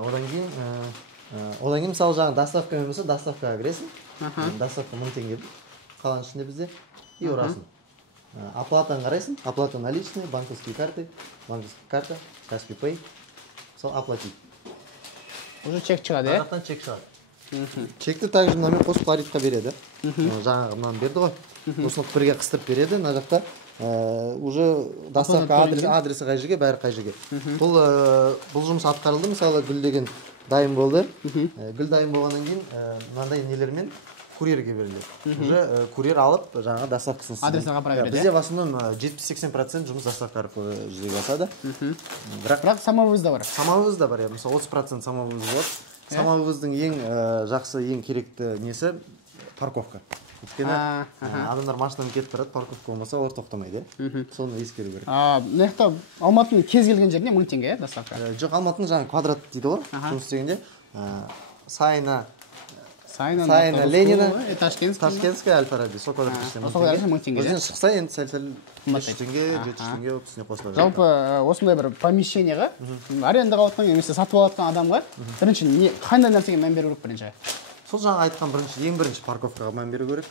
Одан кейін мысалы жаңағы доставкамен болса, доставкаға кіресің. Доставка 1000 теңге. Қалған ішінде бізде и ұрасың. Оплатаны қарайсың, оплата наличный, банковские карты, банковская карта, Каспи Пэй. Сол оплатить. Уже чек шығады, иә? Жақтан чек шығады. Чекті также мынамен қосып флористқа береді. Жаңағы мынаны берді ғой. Осыны бірге қыстырып береді. Мына жақта уже доставка адресі қай жерге, бәрі қай жерге. Бұл жұмыс атқарылды. Мысалы гүл деген дайын болды. Гүл дайын болғаннан кейін мынандай нелермен курьерге беріледі. Уже курьер алып, жаңағы доставкасын адресіне апара береді. Бізде в основном 70-80% жұмыс доставка арқылы жүзеге асады. Бірақ самовывоз да бар. Самовывоз да бар, мысалы 30% самовывоз болады. Самовывоздың ең жақсы, ең керекті несі парковка. Өйткені адамдар машинамен кетіп барады, парковка болмаса олар тоқтамайды. Соны ескеру керек. Мына жақта Алматының кез келген жеріне 1000 теңге, доставка. Жоқ, Алматының жаңа квадрат дейді ғой. Жұмыс істегенде Сайна, Ленина, Ташкентская, Аль-Фараби, сол квадрат істеміз. Сол квадрат 1000 теңге. Өзінен шықса, енді сәл-сәл 300 теңге, 700 теңге үстіне қосылады. Жалпы осындай бір помещениеға арендаға алып жатқан немесе сатып алатын адамға бірінші қандай нәрсеге мән беру керек бірінші? Сол жаңа айтқан ең бірінші парковкаға мән беру керек.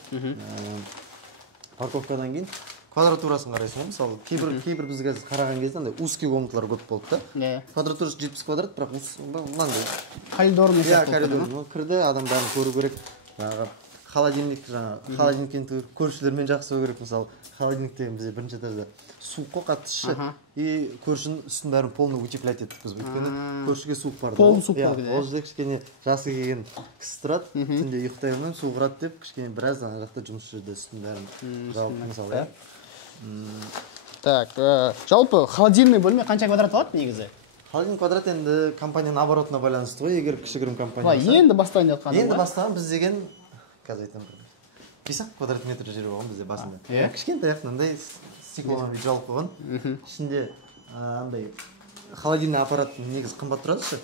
Парковкадан кейін квадратурасын қарайсың, мысалы кейбір біз қазір қараған кезде андай узкий комнаталар көп болды да. Квадратурасы 70 квадрат, бірақ мынандай коридорный сияқты. Коридор кірді, адам бәрін көру керек. Жаңағы холодильниктен көршілермен жақсы болу керек. Мысалы холодильниктен бізде бірінші этажда суық қой, қатты іші. И көршінің үстін бәрін полный утеплять еттік біз. Өйткені көршіге суық барды. Полный суық барды. Ол жерде кішкене жасы келген кісі тұрады, түнде ұйықтаймын, суық ұрады деп кішкене біраз ана жақта жұмыс жүрді, үстін бәрін жауып мысалы. Так, жалпы холодильный бөлме қанша квадрат алады негізі? Холодильный квадрат енді компанияның оборотына байланысты ғой, егер кішігірім компания болса. Енді бастайын жатқан. Енді бастаған біз деген қазір айтамын 50 квадрат метр жер болған бізде басында. Кішкентай мынандай стекломен жауып қойған. Ішінде андай холодильный аппарат негізі қымбат тұрады ше.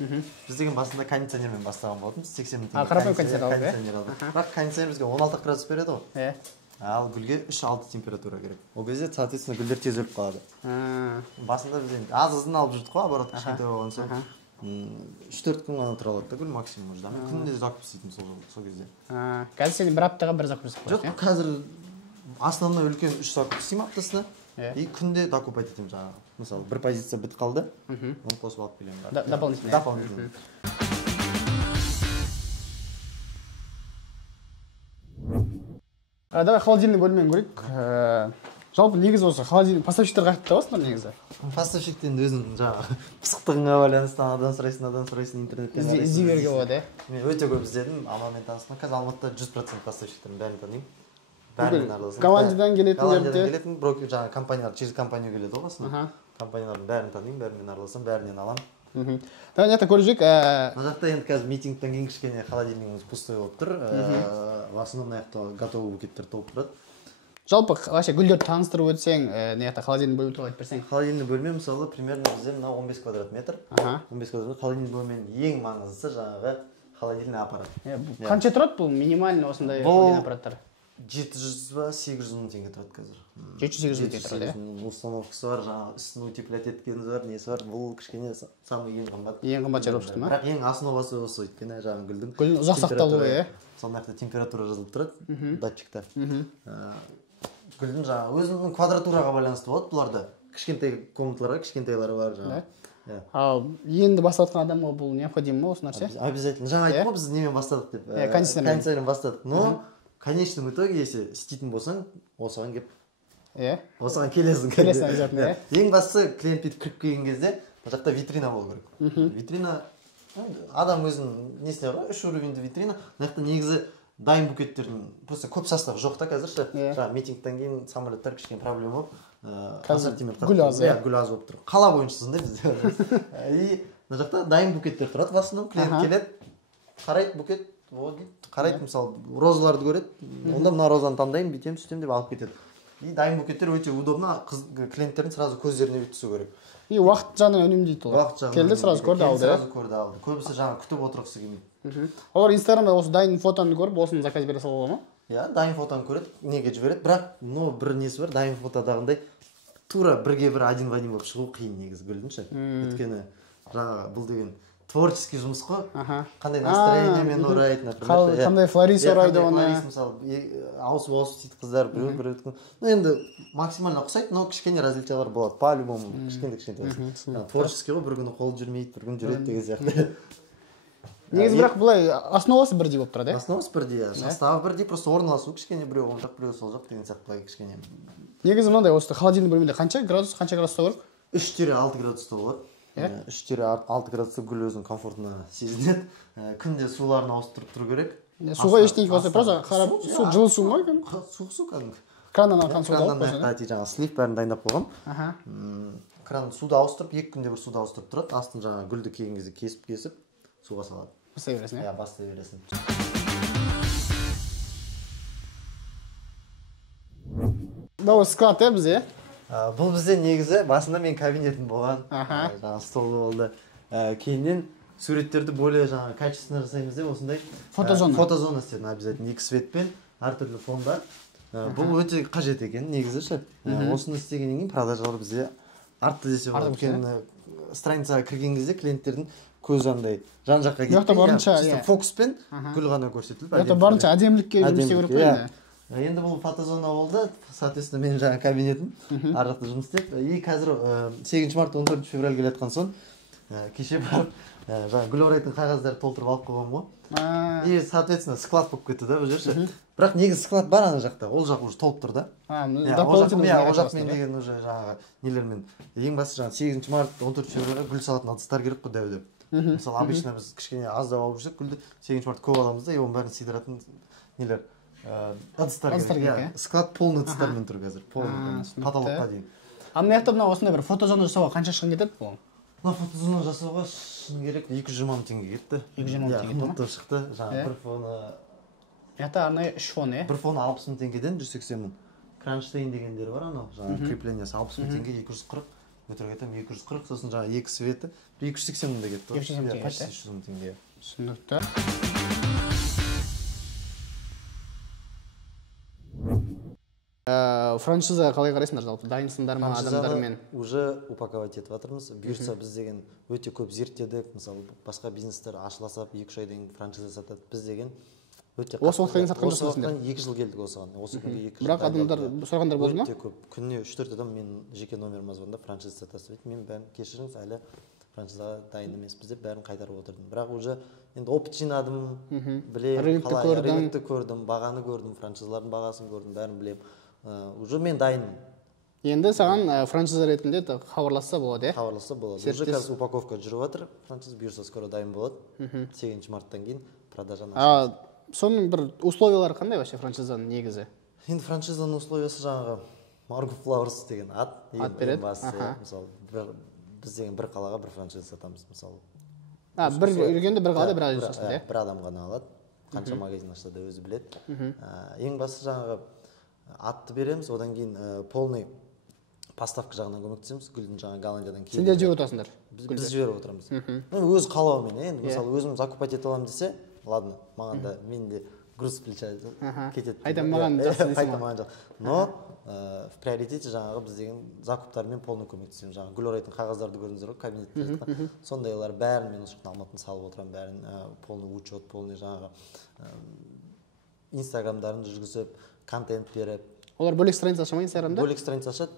Біз деген басында кондиционермен бастаған болатынбыз, 80 мың теңге. Қарапайым кондиционер алдық. Бірақ кондиционер бізге 16 градус береді ғой. Ал гүлге 3-6 температура керек. Ол кезде, соответственно, гүлдер тез өліп қалады. Басында біз енді аз-азын алып жүрдік қой, оборот кішкентай болған соң. 3-4 күн ғана тұра алады да гүл максимум уже. Күнде закуп істейтін сол кезде. Қазір сен бір аптаға бір закуп істеп қоясың? Жоқ, қазір основной үлкен 3 закуп істеймін аптасына. И күнде докупать етемін жаңағы. Мысалы, бір позиция бітіп қалды, оны қосып алып келемін. Дополнительно. Давай холодильный бөлмені көрейік. Жалпы негізі осы холодильный поставщиктер қайтып табасыңдар негізі? Поставщиктен өзің жаңағы пысықтығыңа байланысты анадан сұрайсың, интернеттен қарайсың. Іздей беруге болады, Мен өте көп іздедім, амалмен танысым. Қазір Алматыда 100% поставщиктердің бәрін танимын. Бәрінен араласым. Голландиядан келетін брокер жаңағы компаниялар, через компания келеді ғой басында. Компаниялардың бәрін танимын, бәрінен араласам, бәрінен аламын. Давай мына жақта көріп жүрейік. Мына жақта енді қазір митингтен кейін кішкене холодильнигіміз пустой болып тұр. В основном мына жақта готовый букеттер толып тұрады. Жалпы вообще гүлдерді таныстырып өтсең, мына жақта холодильный бөлме туралы айтып берсең. Холодильный бөлме мысалы примерно бізде мына 15 квадрат метр. 15 квадрат метр. Холодильный бөлменің ең маңыздысы жаңағы холодильный аппарат. Қанша тұрады бұл минимальный осындай холодильный аппараттар? 700 ба 800 мың теңге тұрады қазір. 700-800 мың теңге тұрады, установкасы бар, жаңағы үстін утеплять еткеніміз бар, несі бар. Бұл кішкене самый ең қымбат. Ең қымбат жер болып шықты ма? Бірақ ең основасы осы, өйткені жаңағы гүлдің ұзақ сақталуы, сол жақта температура жазылып тұрады датчикта. Гүлдің жаңағы өзінің квадратураға байланысты болады бұларда. Кішкентай комнаталарға, кішкентайлары бар жаңағы. Ал енді бастап жатқан адамға бұл необходимо ма осы нәрсе? Обязательно. Жаңа айттым ғой біз немен бастадық деп. Кондиционермен бастадық. Но в конечном итоге, если істейтін болсаң, осыған кеп. Осыған келесің. Келесің обязательно. Ең бастысы клиент бүйтіп кіріп келген кезде, бұл жақта витрина болу керек. Витрина адам өзінің несіне бар, 3 уровеньді витрина. Мына жақта негізі дайын букеттердің просто көп состав жоқ та қазір ше. Жаңа митингтен кейін самолеттер кішкене проблема болып, ассортимент гүл аз болып тұр. Қала бойыншысың да бізде. И мына жақта дайын букеттер тұрады, в основном клиент келеді, қарайды букет, қарайды мысалы розаларды көреді, онда мына розаны таңдаймын, бүйтемін, сөйтемін деп алып кетеді. И дайын букеттер өте удобно, клиенттердің сразу көздеріне бүйтіп түсу керек. И уақыт жағынан үнемдейді ол. Келді сразу көрді алды. Көбісі жаңа күтіп отырғысы келмейді. Олар инстаграмда осы дайын фотоны көріп, осыны заказ бере салуға ма? Иә, дайын фотоны көреді, неге жібереді, бірақ бір несі бар, дайын фотодағындай тура бірге бір один в один болып шығу қиын негізі гүлдің ше. Өйткені жаңағы бұл деген творческий жұмыс қой. Қандай настроениемен орайды, например. Қандай флорист орайды оны. Мысалы, ауысып сөйтіп қыздар біреу өткен. Ну енді максимально ұқсайды, но кішкене различиялар болады. По-любому кішкентай. Творческий ғой, бір күні қол жүрмейді, бір күн жүреді деген сияқты. Негізі бірақ бұлай основасы бірдей болып тұрады, Основасы бірдей, составы бірдей, просто орналасу кішкене біреу оң жақ, біреу сол жақ деген сияқты былай кішкене. Негізі мынандай осы холодильный бөлмеде қанша градуста керек? 3-6 градуста болады. 3-6 градуста гүл өзінің комфортына сезінеді. Күнде суларын ауыстырып тұру керек. Суға ештеңе қосып, просто қарап, су жылы су ма екен? Суық су кәдімгі. Краннан аққан суды алып қосады. Жаңағы слив бәрін дайындап қойғам. Кран суды ауыстырып, 2 күнде бір суды ауыстырып тұрады. Астын жаңағы гүлді келген кезде кесіп суға салады. Бастай бересің, бастай бересің. Бұл склад бізде. Бұл бізде негізі басында мен кабинетім болған. Жаңа столы болды. Кейіннен суреттерді более жаңа качественно жасаймыз деп осындай фотозона істедім обязательно. Екі светпен әртүрлі фондар. Бұл өте қажет екен негізі ше. Осыны істегеннен кейін продажалар бізде артты десе болады. Өйткені страницаға кірген кезде клиенттердің көзі андай жан жаққа кетпей, фокуспен гүл ғана көрсетіліп. Это барынша әдемілікке жұмыс істеу керек қой. Енді бұл фотозона болды, соответственно менің жаңа кабинетім ар жақта жұмыс істеп. И қазір 8 март 14 февраль келе жатқан соң кеше барып жаңа гүл орайтын қағаздарды толтырып алып қойғам ғой. И соответственно склад болып кетті да бұл жер ше. Бірақ негізі склад бар ана жақта, ол жақ уже толып тұр да. Ол жақ мен деген уже жаңағы нелермен ең басты жаңа 8 март 14 февральға гүл салатын ыдыстар керек қой дәу деп. Мысалы обычно біз кішкене аздап алып жүрсек гүлді 8 март көп аламыз да, и оның бәрін сыйдыратын нелер ыдыстар керек. Склад полный ыдыстармен тұр қазір, полный потолокқа дейін. Мына жақта мына осындай бір фотозона жасауға қанша шығын кетеді бұл? Мына фотозона жасауға шын керек 220 мың теңге кетті. 220 мың теңге қымбаттау шықты. Жаңа бір фоны Мына арнайы 3 фон, бір фоны 60 мың теңгеден 180 мың. Кронштейн дегендері бар анау, жаңа креплениясы 60 мың теңге 240. Өтірік айтам 240, сосын жаңа екі светі 280 мың да кетті. 280 мың теңге. Почти 300 мың теңге. Түсінікті. Франшиза қалай қарайсыңдар жалпы? Дайынсыңдар ма адамдармен? Уже упаковать етіп жатырмыз. Бұйырса біз деген өте көп зерттедік. Мысалы басқа бизнестер ашыласап 2-3 айдан кейін франшиза сатады. Біз деген өте осы уақытқа дейін сатқан жоқсыңдар? Осы уақыттан 2 жыл келдік осыған. Осы күнге 2 жыл. Бірақ адамдар сұрағандар болды ма? Өте көп. Күніне 3-4 адам мен жеке номеріме звондап франшиза сатасыз дейді. Мен бәрін кешіріңіз, әлі франшизаға дайын емеспіз деп бәрін қайтарып отырдым. Бірақ уже енді опыт жинадым, білемін, қалай рынокты көрдім, бағаны көрдім, франшизалардың бағасын көрдім, бәрін білемін. Уже мен дайынмын. Енді саған франшиза ретінде хабарласса болады, е? Хабарласса болады. Уже қазір упаковка жүріп жатыр. Франшиза бұйырса скоро дайын болады. 8 марттан кейін продажаны ашамыз. Соның бір условиялары қандай вообще франшизаның негізі? Енді франшизаның условиясы жаңағы Margo Flowers деген ат береді. Мысалы, біз деген бір қалаға бір франшиза сатамыз, мысалы. Бір үргенде бір қалада бір адам жасады, бір адам ғана алады. Қанша магазин ашса да өзі біледі. Ең басты жаңағы атты береміз, одан кейін полный поставка жағынан көмектесеміз. Гүлдің жаңа Голландиядан келді. Сендер жіберіп отырсыңдар? Біз жіберіп отырамыз. Өз қалауымен, енді мысалы өзім закупать ете аламын десе, ладно, маған да мен де груз с плеча кетеді. Қайта маған жақсы десем. Но в приоритете жаңағы біз деген закуптармен полный көмектесемін. Жаңағы гүл орайтын қағаздарды көрдіңіздер ғой, кабинетте жатқан. Сондайлар бәрін мен осы алматыны салып отырамын, бәрін полный учет, полный жаңағы инстаграмдарын жүргізіп, контент беріп. Олар бөлек страница ашамай инстаграмда? Бөлек страница ашады.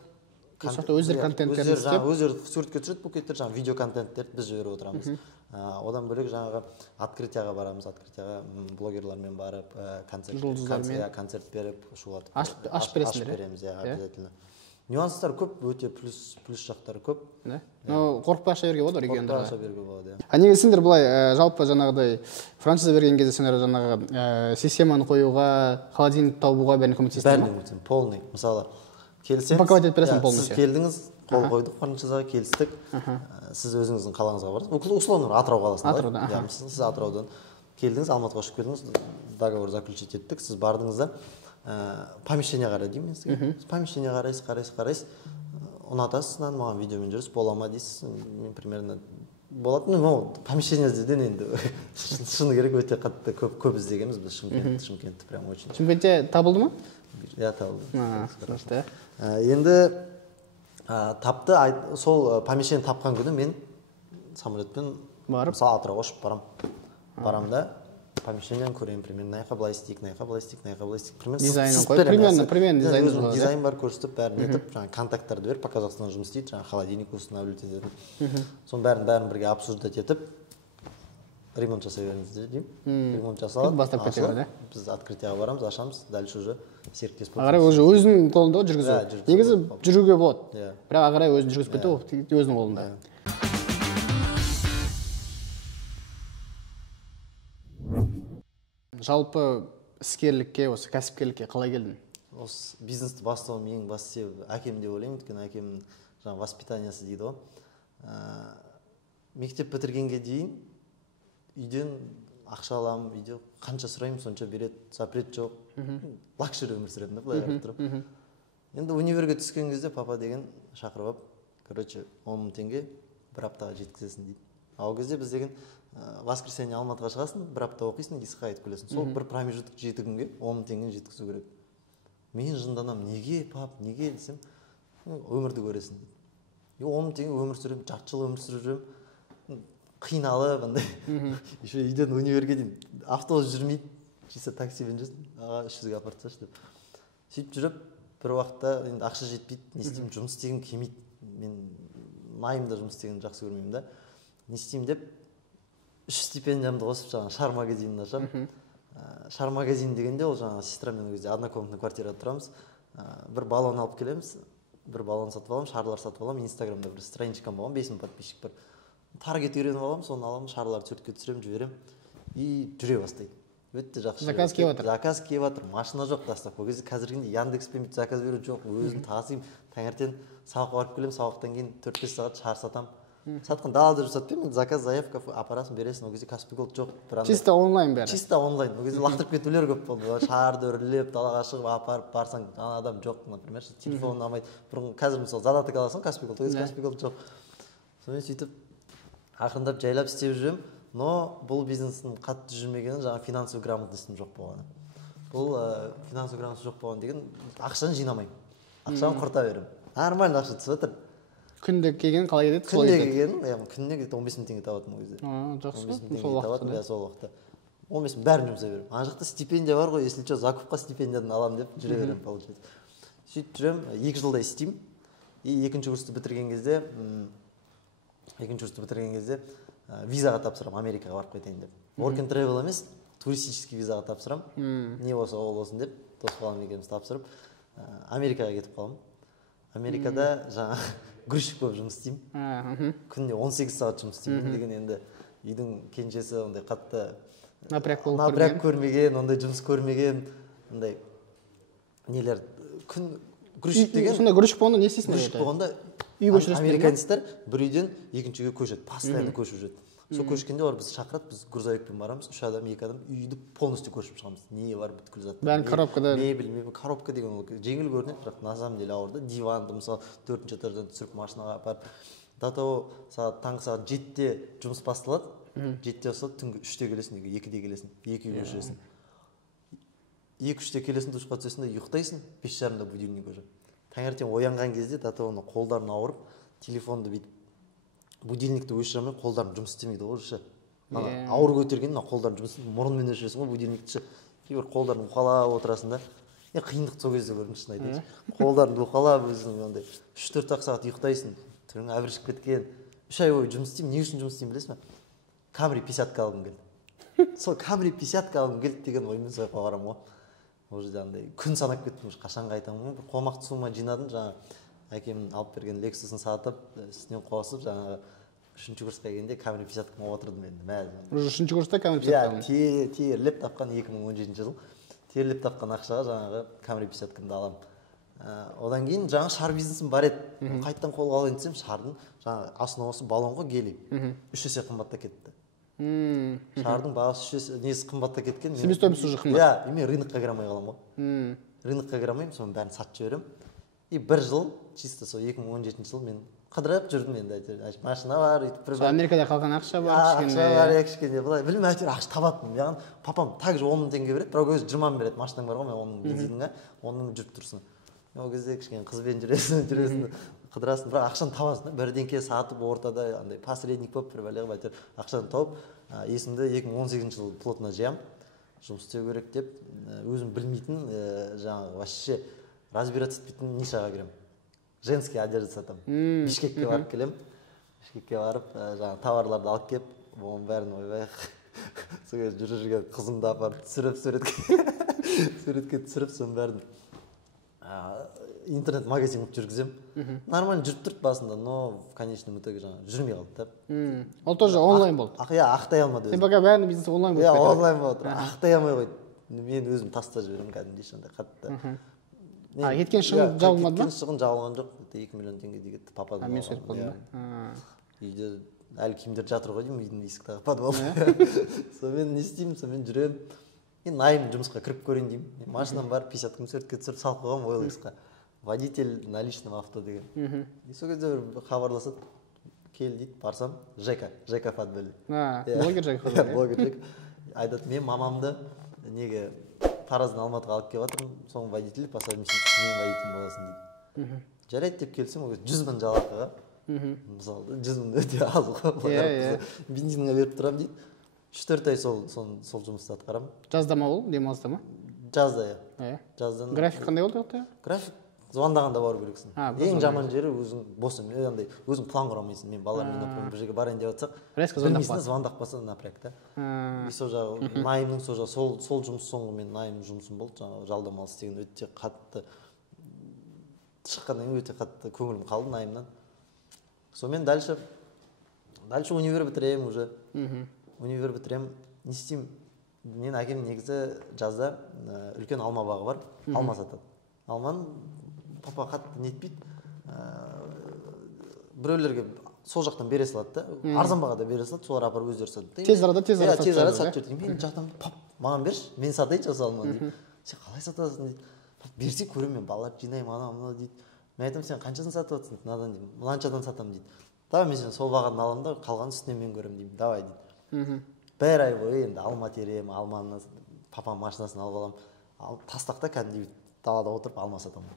Өздері контенттерін істеп. Өздері суретке түсіреді, букеттер жаңағы видео контенттерді біз жіберіп отырамыз. Одан бөлек жаңағы открытияға барамыз, открытияға блогерлармен барып, концерт беріп, шулатып ашып бересіңдер. Береміз, обязательно. Нюанстар көп, өте плюс жақтары көп. Қорықпай аша беруге болады, региондарға. Қорықпай аша беруге болады. Негізі сендер былай жалпы жаңағыдай франшиза берген кезде сендер жаңағы системаны қоюға, холодильник табуға бәрін көмектестіңдер ме? Бәрін полный. Мысалы, келсеңіз, сіз келдіңіз, қол қойдық франшизаға, келістік. Сіз өзіңіздің қалаңызға барасыз. Условно Атырау қаласында. Сіз Атыраудан келдіңіз, Алматыға ұшып келдіңіз, договор заключить еттік. Сіз бардыңыз да помещение қара деймін мен сізге. Помещение қарайсыз, ұнатасыз, маған видеомен жүріс, бола ма дейсіз. Мен примерно болады. Помещение іздеден енді шыны керек өте қатты көп іздегенбіз біз Шымкентті прям очень. Шымкентте табылды ма? Я табылды. Енді Енді тапты, сол помещение тапқан күні мен самолетпен мысалы Атырауға ұшып барам да помещениені көремін, примерно наяққа былай істейік, примерно дизайн бар көрсетіп, бәрін етіп, жаңағы контакттарды беріп, по Қазақстан жұмыс істейді, жаңағы холодильник устанавливать ететін. Соның бәрін бірге обсуждать етіп, ремонт жасай береміз деймін. Ремонт жасалады, біз открытияға барамыз, ашамыз, дальше уже серіктес боламыз. Ағарай уже өзінің қолында жүргізу. Негізі жүруге болады. Бірақ ағарай өзін жүргізіп кету өзінің қолында. Жалпы іскерлікке, осы кәсіпкерлікке қалай келдің? Осы бизнесті бастауым ең басты себебі әкем деп ойлаймын, өйткені әкемнің жаңағы воспитаниясы дейді ғой. Мектеп бітіргенге дейін үйден ақша аламын, үйде қанша сұраймын сонша береді, запрет жоқ. Лакшери өмір сүремін, былай қарап тұрып. Енді универге түскен кезде папа деген шақырып алып, короче, 10 мың теңге бір аптаға жеткізесің дейді. Ал кезде біз деген воскресенье Алматыға шығасың, бір апта оқисың, исқа қайтып келесің. Сол бір промежуток 7 күнге 10 мың теңгені жеткізу керек. Мен жынданамын, неге пап, неге десем, өмірді көресің дейді. 10 мың теңге өмір сүремін, жарты жыл өмір сүріп жүремін, қиналып андай. Еще үйден универге дейін автобус жүрмейді, чисто таксимен жүрсің, аға 300-ге апарып тасташы деп. Сөйтіп жүріп, бір уақытта енді ақша жетпейді, не істеймін, жұмыс істегім келмейді. Мен найымда жұмыс істегенді жақсы көрмеймін да. Не істеймін деп 3 стипендиямды қосып жаңағы шар магазинін ашамын. Шар магазин дегенде ол жаңағы сестрамен ол кезде однокомнатный квартирада тұрамыз. Бір баллон алып келеміз, бір баллон сатып аламын, шарлар сатып аламын. Инстаграмда бір страничкам болған, 5000 подписчик бар. Таргет үйреніп аламын, соны аламын, шарларды суретке түсіремін, жіберемін и жүре бастайды. Өте жақсы. Заказ келіп жатыр. Заказ келіп жатыр. Машина жоқ доставка. Ол кезде қазіргідей Яндекспен бүйтіп заказ беру жоқ. Өзім тасимын. Таңертең сабаққа барып келемін, сабақтан кейін 4-5 сағат шар сатамын. Сатқан далада жүріп сатпаймын, заказ заявка апарасың, бересің. Ол кезде Каспий Голд жоқ. Чисто онлайн бәрі. Чисто онлайн. Ол кезде лақтырып кетулер көп болды. Шарды үрлеп, далаға шығып апарып барсаң, ана адам жоқ, например, телефонын алмайды. Бұрын қазір мысалы задаток аласың Каспий Голд. Ол кезде Каспий Голд жоқ. Сонымен сөйтіп ақырындап жайлап істеп жүремін. Но бұл бизнестің қатты жүрмегені жаңа финансовый грамотностьтың жоқ болғаны. Бұл финансовый грамотность жоқ болған деген ақшаны жинамаймын. Ақшаны құрта беремін. Нормально ақша түсіп жатыр. Күнде келген қалай кетеді? Күнде келген, күніне 15 мың теңге табатын ол кезде. Жақсы. 15 мың теңге табатын, сол уақытта. 15 мың бәрін жұмсай беремін. Ана жақта стипендия бар ғой, если что, закупқа стипендиядан аламын деп жүре беремін, получается. Сөйтіп жүремін, 2 жылдай істеймін. И екінші курсты бітірген кезде визаға тапсырамын, Америкаға барып кетейін деп. Work and travel емес, туристический визаға тапсырамын. Не болса ол болсын деп, дос балам екеуміз тапсырып, Америкаға кетіп қаламын. Америкада жаңа грузчик болып жұмыс істеймін. Күнде 18 сағат жұмыс істеймін. Деген енді үйдің кенжесі ондай қатты напряг көрмеген, ондай жұмыс көрмеген, ондай нелер грузчик деген. Сонда грузчик болғанда не істейсің? Грузчик болғанда американецтер бір үйден екіншіге көшеді, постоянно көшіп жүреді. Сол көшкенде олар бізді шақырады, біз грузовикпен барамыз, 3 адам, 2 адам үйді полностью көшіп шығамыз. Не бар, бүткіл заттар. Бәрін коробкада. Мебель, коробка деген ол жеңіл көрінеді, бірақ на самом деле ауыр да. Диванды мысалы 4-ші этаждан түсіріп машинаға апарып. До того таңғы сағат 7-те жұмыс басталады. 7-те басталады, түнгі 3-те келесің, 2-де келесің, 2-ге көшесің. 2-3-те келесің, душқа түсесің де ұйықтайсың, 5:30-да будильник уже. Таңертең оянған кезде до того қолдарын ауырып, телефонды бүйтіп будильникті өшіремей, қолдарым жұмыс істемейді ғой уже. Ауыр көтерген, қолдарым жұмыс істемейді, мұрынмен өшіресің ғой будильникті. Кейбір қолдарын уқалап отырасың да. Қиындық сол кезде көрдім, шын айтайыншы. Қолдарыңды уқалап өзің ондай 3-4 сағат ұйықтайсың. Түрің әбіршіп кеткен. 3 ай бойы жұмыс істеймін. Не үшін жұмыс істеймін білесің бе? Camry 50-ка алғым келді. Сол Camry 50-ка алғым келді деген оймен сол жаққа барамын ғой. Ол жерде андай күн санап кеттім, қашанға айтамын, бір қомақты сума жинадым, жаңа әкемнің алып берген Lexus'ын сатып, үстінен қосып, жаңағы 3-ші курсқа келгенде Camry 50-қа отырдым енді. Уже 3-ші курста Camry 50-қа. Терлеп тапқан 2017 жыл. Терлеп тапқан ақшаға жаңағы Camry 50-каны аламын. Одан кейін жаңа шар бизнесім бар еді. Қайттан қолға алайын десем, шардың жаңағы основасы баллонға гелий. 3 есе қымбатта кетті. Шардың бағасы несі қымбатта кеткен. Себестоимость уже қымбат. Иә, мен рынокқа кіре алмай қаламын ғой. Рынокқа кіре алмаймын, соның бәрін сатып жіберемін. И 1 жыл, чисто сол 2017 жыл мен қыдырып жүрдім енді. Машина бар, өйтіп. Америкада қалған ақша бар, кішкене. Ақша бар, кішкене. Былай білмеймін, әйтеуір ақша табатынмын. Яғни папам также 10 мың теңге береді, бірақ өзі 20 мың береді. Машинаң бар ғой, мен 10 мың бензиніңе, 10 мың жүріп тұрсың. Ол кезде кішкене қызбен жүресің, қыдырасың, бірақ ақшаны табасың. Бірдеңке сатып ортада андай посредник болып бір бәлеге әйтеуір ақшаны тауып, есімді 2018 жылы плотно жиямын. Жұмыс істеу керек деп, өзім білмейтін, жаңағы вообще разбираться етпейтін нишаға кіремін. Женский одежда сатамын. Бишкекке барып келемін. Бишкекке барып, жаңағы товарларды алып келіп, оның бәрін ойбай. Сол кезде жүрген қызымды апарып түсіріп, суретке түсіріп, соның бәрін интернет-магазин қылып жүргіземін. Нормально жүріп тұрды басында, но в конечном итоге жаңағы жүрмей қалды да. Ол тоже онлайн болды. Иә, ақтай алмады өзім. Сен пока бәрінің бизнесі онлайн болды. Иә, онлайн болды. Ақтай алмай қойды. Мен өзім тастап жіберемін кәдімгідей сондай қатты. Кеткен шығын жабылмады ма? Кеткен шығын жабылған жоқ. 2 миллион теңгедей кетті пападан. Мен сөйтіп болдым ба? Үйде әлі киімдер жатыр ғой деймін, үйдің есіктегі подвал. Сонымен не істеймін, сонымен жүремін. Мен айым жұмысқа кіріп көрейін деймін. Машинам бар, 50 күн суретке түсіріп салып қойғанмын OLX-қа. водитель наличным авто деген. И сол кезде бір хабарласады, кел дейді, барсам, Жека Фатбелли. Блогер Жека Фатбелли. Блогер Жека. Айтады, мен мамамды неге Тараздан Алматыға алып келіп жатырмын, соның водителі по совместительству мен водитель боласың дейді. Жарайды деп келсем, ол 100 мың жалақыға, мысалы 100 мың өте аз ғой, бензинға беріп тұрамын дейді. 3-4 ай сол жұмысты атқарамын. Жазда ма ол, демалыста ма? Жазда, иә. График қандай болды? График звондағанда бару керексің. Ең жаман жері өзің бос, өзің план құра алмайсың. Мен балалармен например бір жерге барайын деп жатсақ, білмейсің, звондап қалса напряг та. И сол жағы найымның сол жағы сол жұмыс соңғы мен найым жұмысым болды. Жаңағы жалдамалы істеген өте қатты шыққаннан кейін өте қатты көңілім қалды найымнан. Сонымен дальше универ бітіремін уже. Универ бітіремін. Не істеймін? Мен әкем негізі жазда үлкен алма бағы бар, алма сатады. Алманы папа қатты нетпейді. Біреулерге сол жақтан бере салады да, арзан бағада бере салады, солар апарып өздері сатады. Тез арада сатып жіберді. Мен жақтан пап, маған берші, мен сатайыншы осы алманы дейді. Сен қалай сатасың дейді. Берсе көремін, мен балаларды жинаймын, ана дейді. Мен айтамын, сен қаншадан сатып жатсың? Мынадан деймін, мынаншадан сатамын дейді. Давай мен сен сол бағадан аламын да, қалған үстінен мен көремін деймін. Давай дейді. Бір ай бойы енді алма теремін, алманы папам машинасын алып аламын. Тастақта кәдімгідей далада отырып алма сатамын.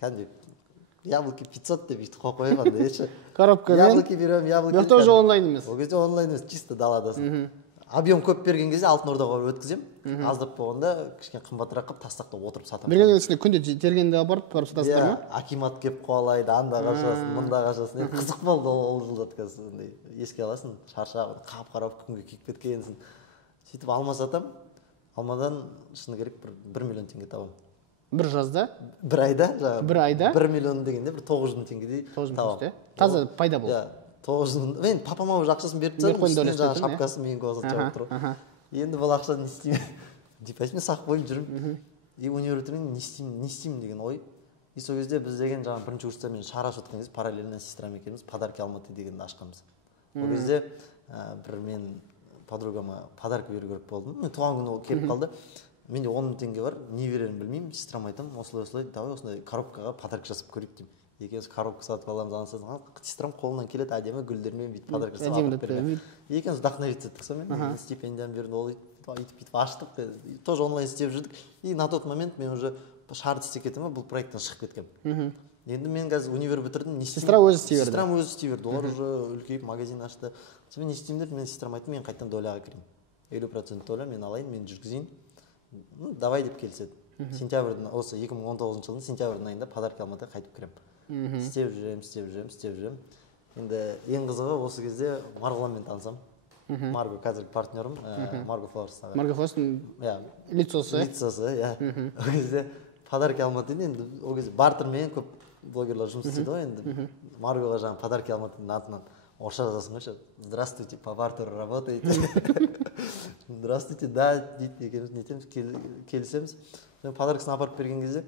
Кәдімгідей яблоки 500 деп өйтіп қойып қойған да еші. Коробкамен. Яблоки беремін, яблоки. Бұл тоже онлайн емес. Ол кезде онлайн емес, чисто даладасың. Объем көп берген кезде Алтын Ордаға өткіземін. Аздап болғанда кішкене қымбатырақ қылып тастақта отырып сатамын. Берген кезде күнде тергенде барып сатасыздар ма? Акимат келіп қуалайды, анда қашасың, мында қашасың. Қызық болды ол жылдары қазір. Еске аласың, шаршап, қап-қарап күнге күйіп кеткенсің. Сөйтіп алма сатамын. Алмадан шыны керек 1 миллион теңге табамын. Бір жазда? Бір айда? Бір айда? 1 миллион дегенде бір 900 мың теңгедей табамын. Таза пайда болды. 900 мың. Мен папама уже ақшасын беріп тастадым, үстіне жаңағы шапкасын менің көзін жауып тұр. Енді бұл ақшаны не істеймін деп мен сақ қойып жүрмін. И универ бітірген не істеймін деген ой. И сол кезде біз деген жаңағы бірінші курста мен шара жатқан кезде параллельно сестрам екеуміз подарки Алматы дегенді ашқанбыз. Ол кезде бір мен подругама подарка беру керек болдым. Туған күні келіп қалды. Менде 10 мың теңге бар, не берерін білмеймін. Сестрам айтамын, осылай, давай осындай коробкаға подарка жасап көрейік деймін. Екеуміз коробка сатып аламыз, анасынан. Сестрам қолынан келеді, әдемі гүлдермен бүйтіп подарка жасап алып берген. Екеуміз вдохновиться еттік сонымен. Стипендияны берді, ол өйтіп аштық. Тоже онлайн істеп жүрдік. И на тот момент мен уже шарды істеп кеттім, бұл проекттен шығып кеткем. Енді мен қазір универ бітірдім, не істеймін? Сестра өзі істей берді. Сестрам өзі істей берді. Олар уже үлкейіп магазин ашты. Мен не істеймін деп, мен сестрам айттым, мен қайтадан доляға кірейін. 50% доля мен алайын, мен жүргізейін. Давай деп келіседі. Сентябрьдің осы 2019 жылдың сентябрьдің айында подарки Алматыға қайтып кіремін. Істеп жүрем. Енді ең қызығы осы кезде Марғұланмен танысам. Марго қазіргі партнерім, Марго Флорстағы. Марго Флорстың лицосы. Иә. Ол кезде подарки Алматыда енді ол кезде бартермен көп блогерлар жұмыс істейді ғой енді. Маргоға жаңағы подарки Алматыдың атынан орысша жазасың ғой. Здравствуйте, по бартеру работаете. Здравствуйте, да, дейді екенбіз, нетеміз, келісеміз. Подаркасын апарып берген кезде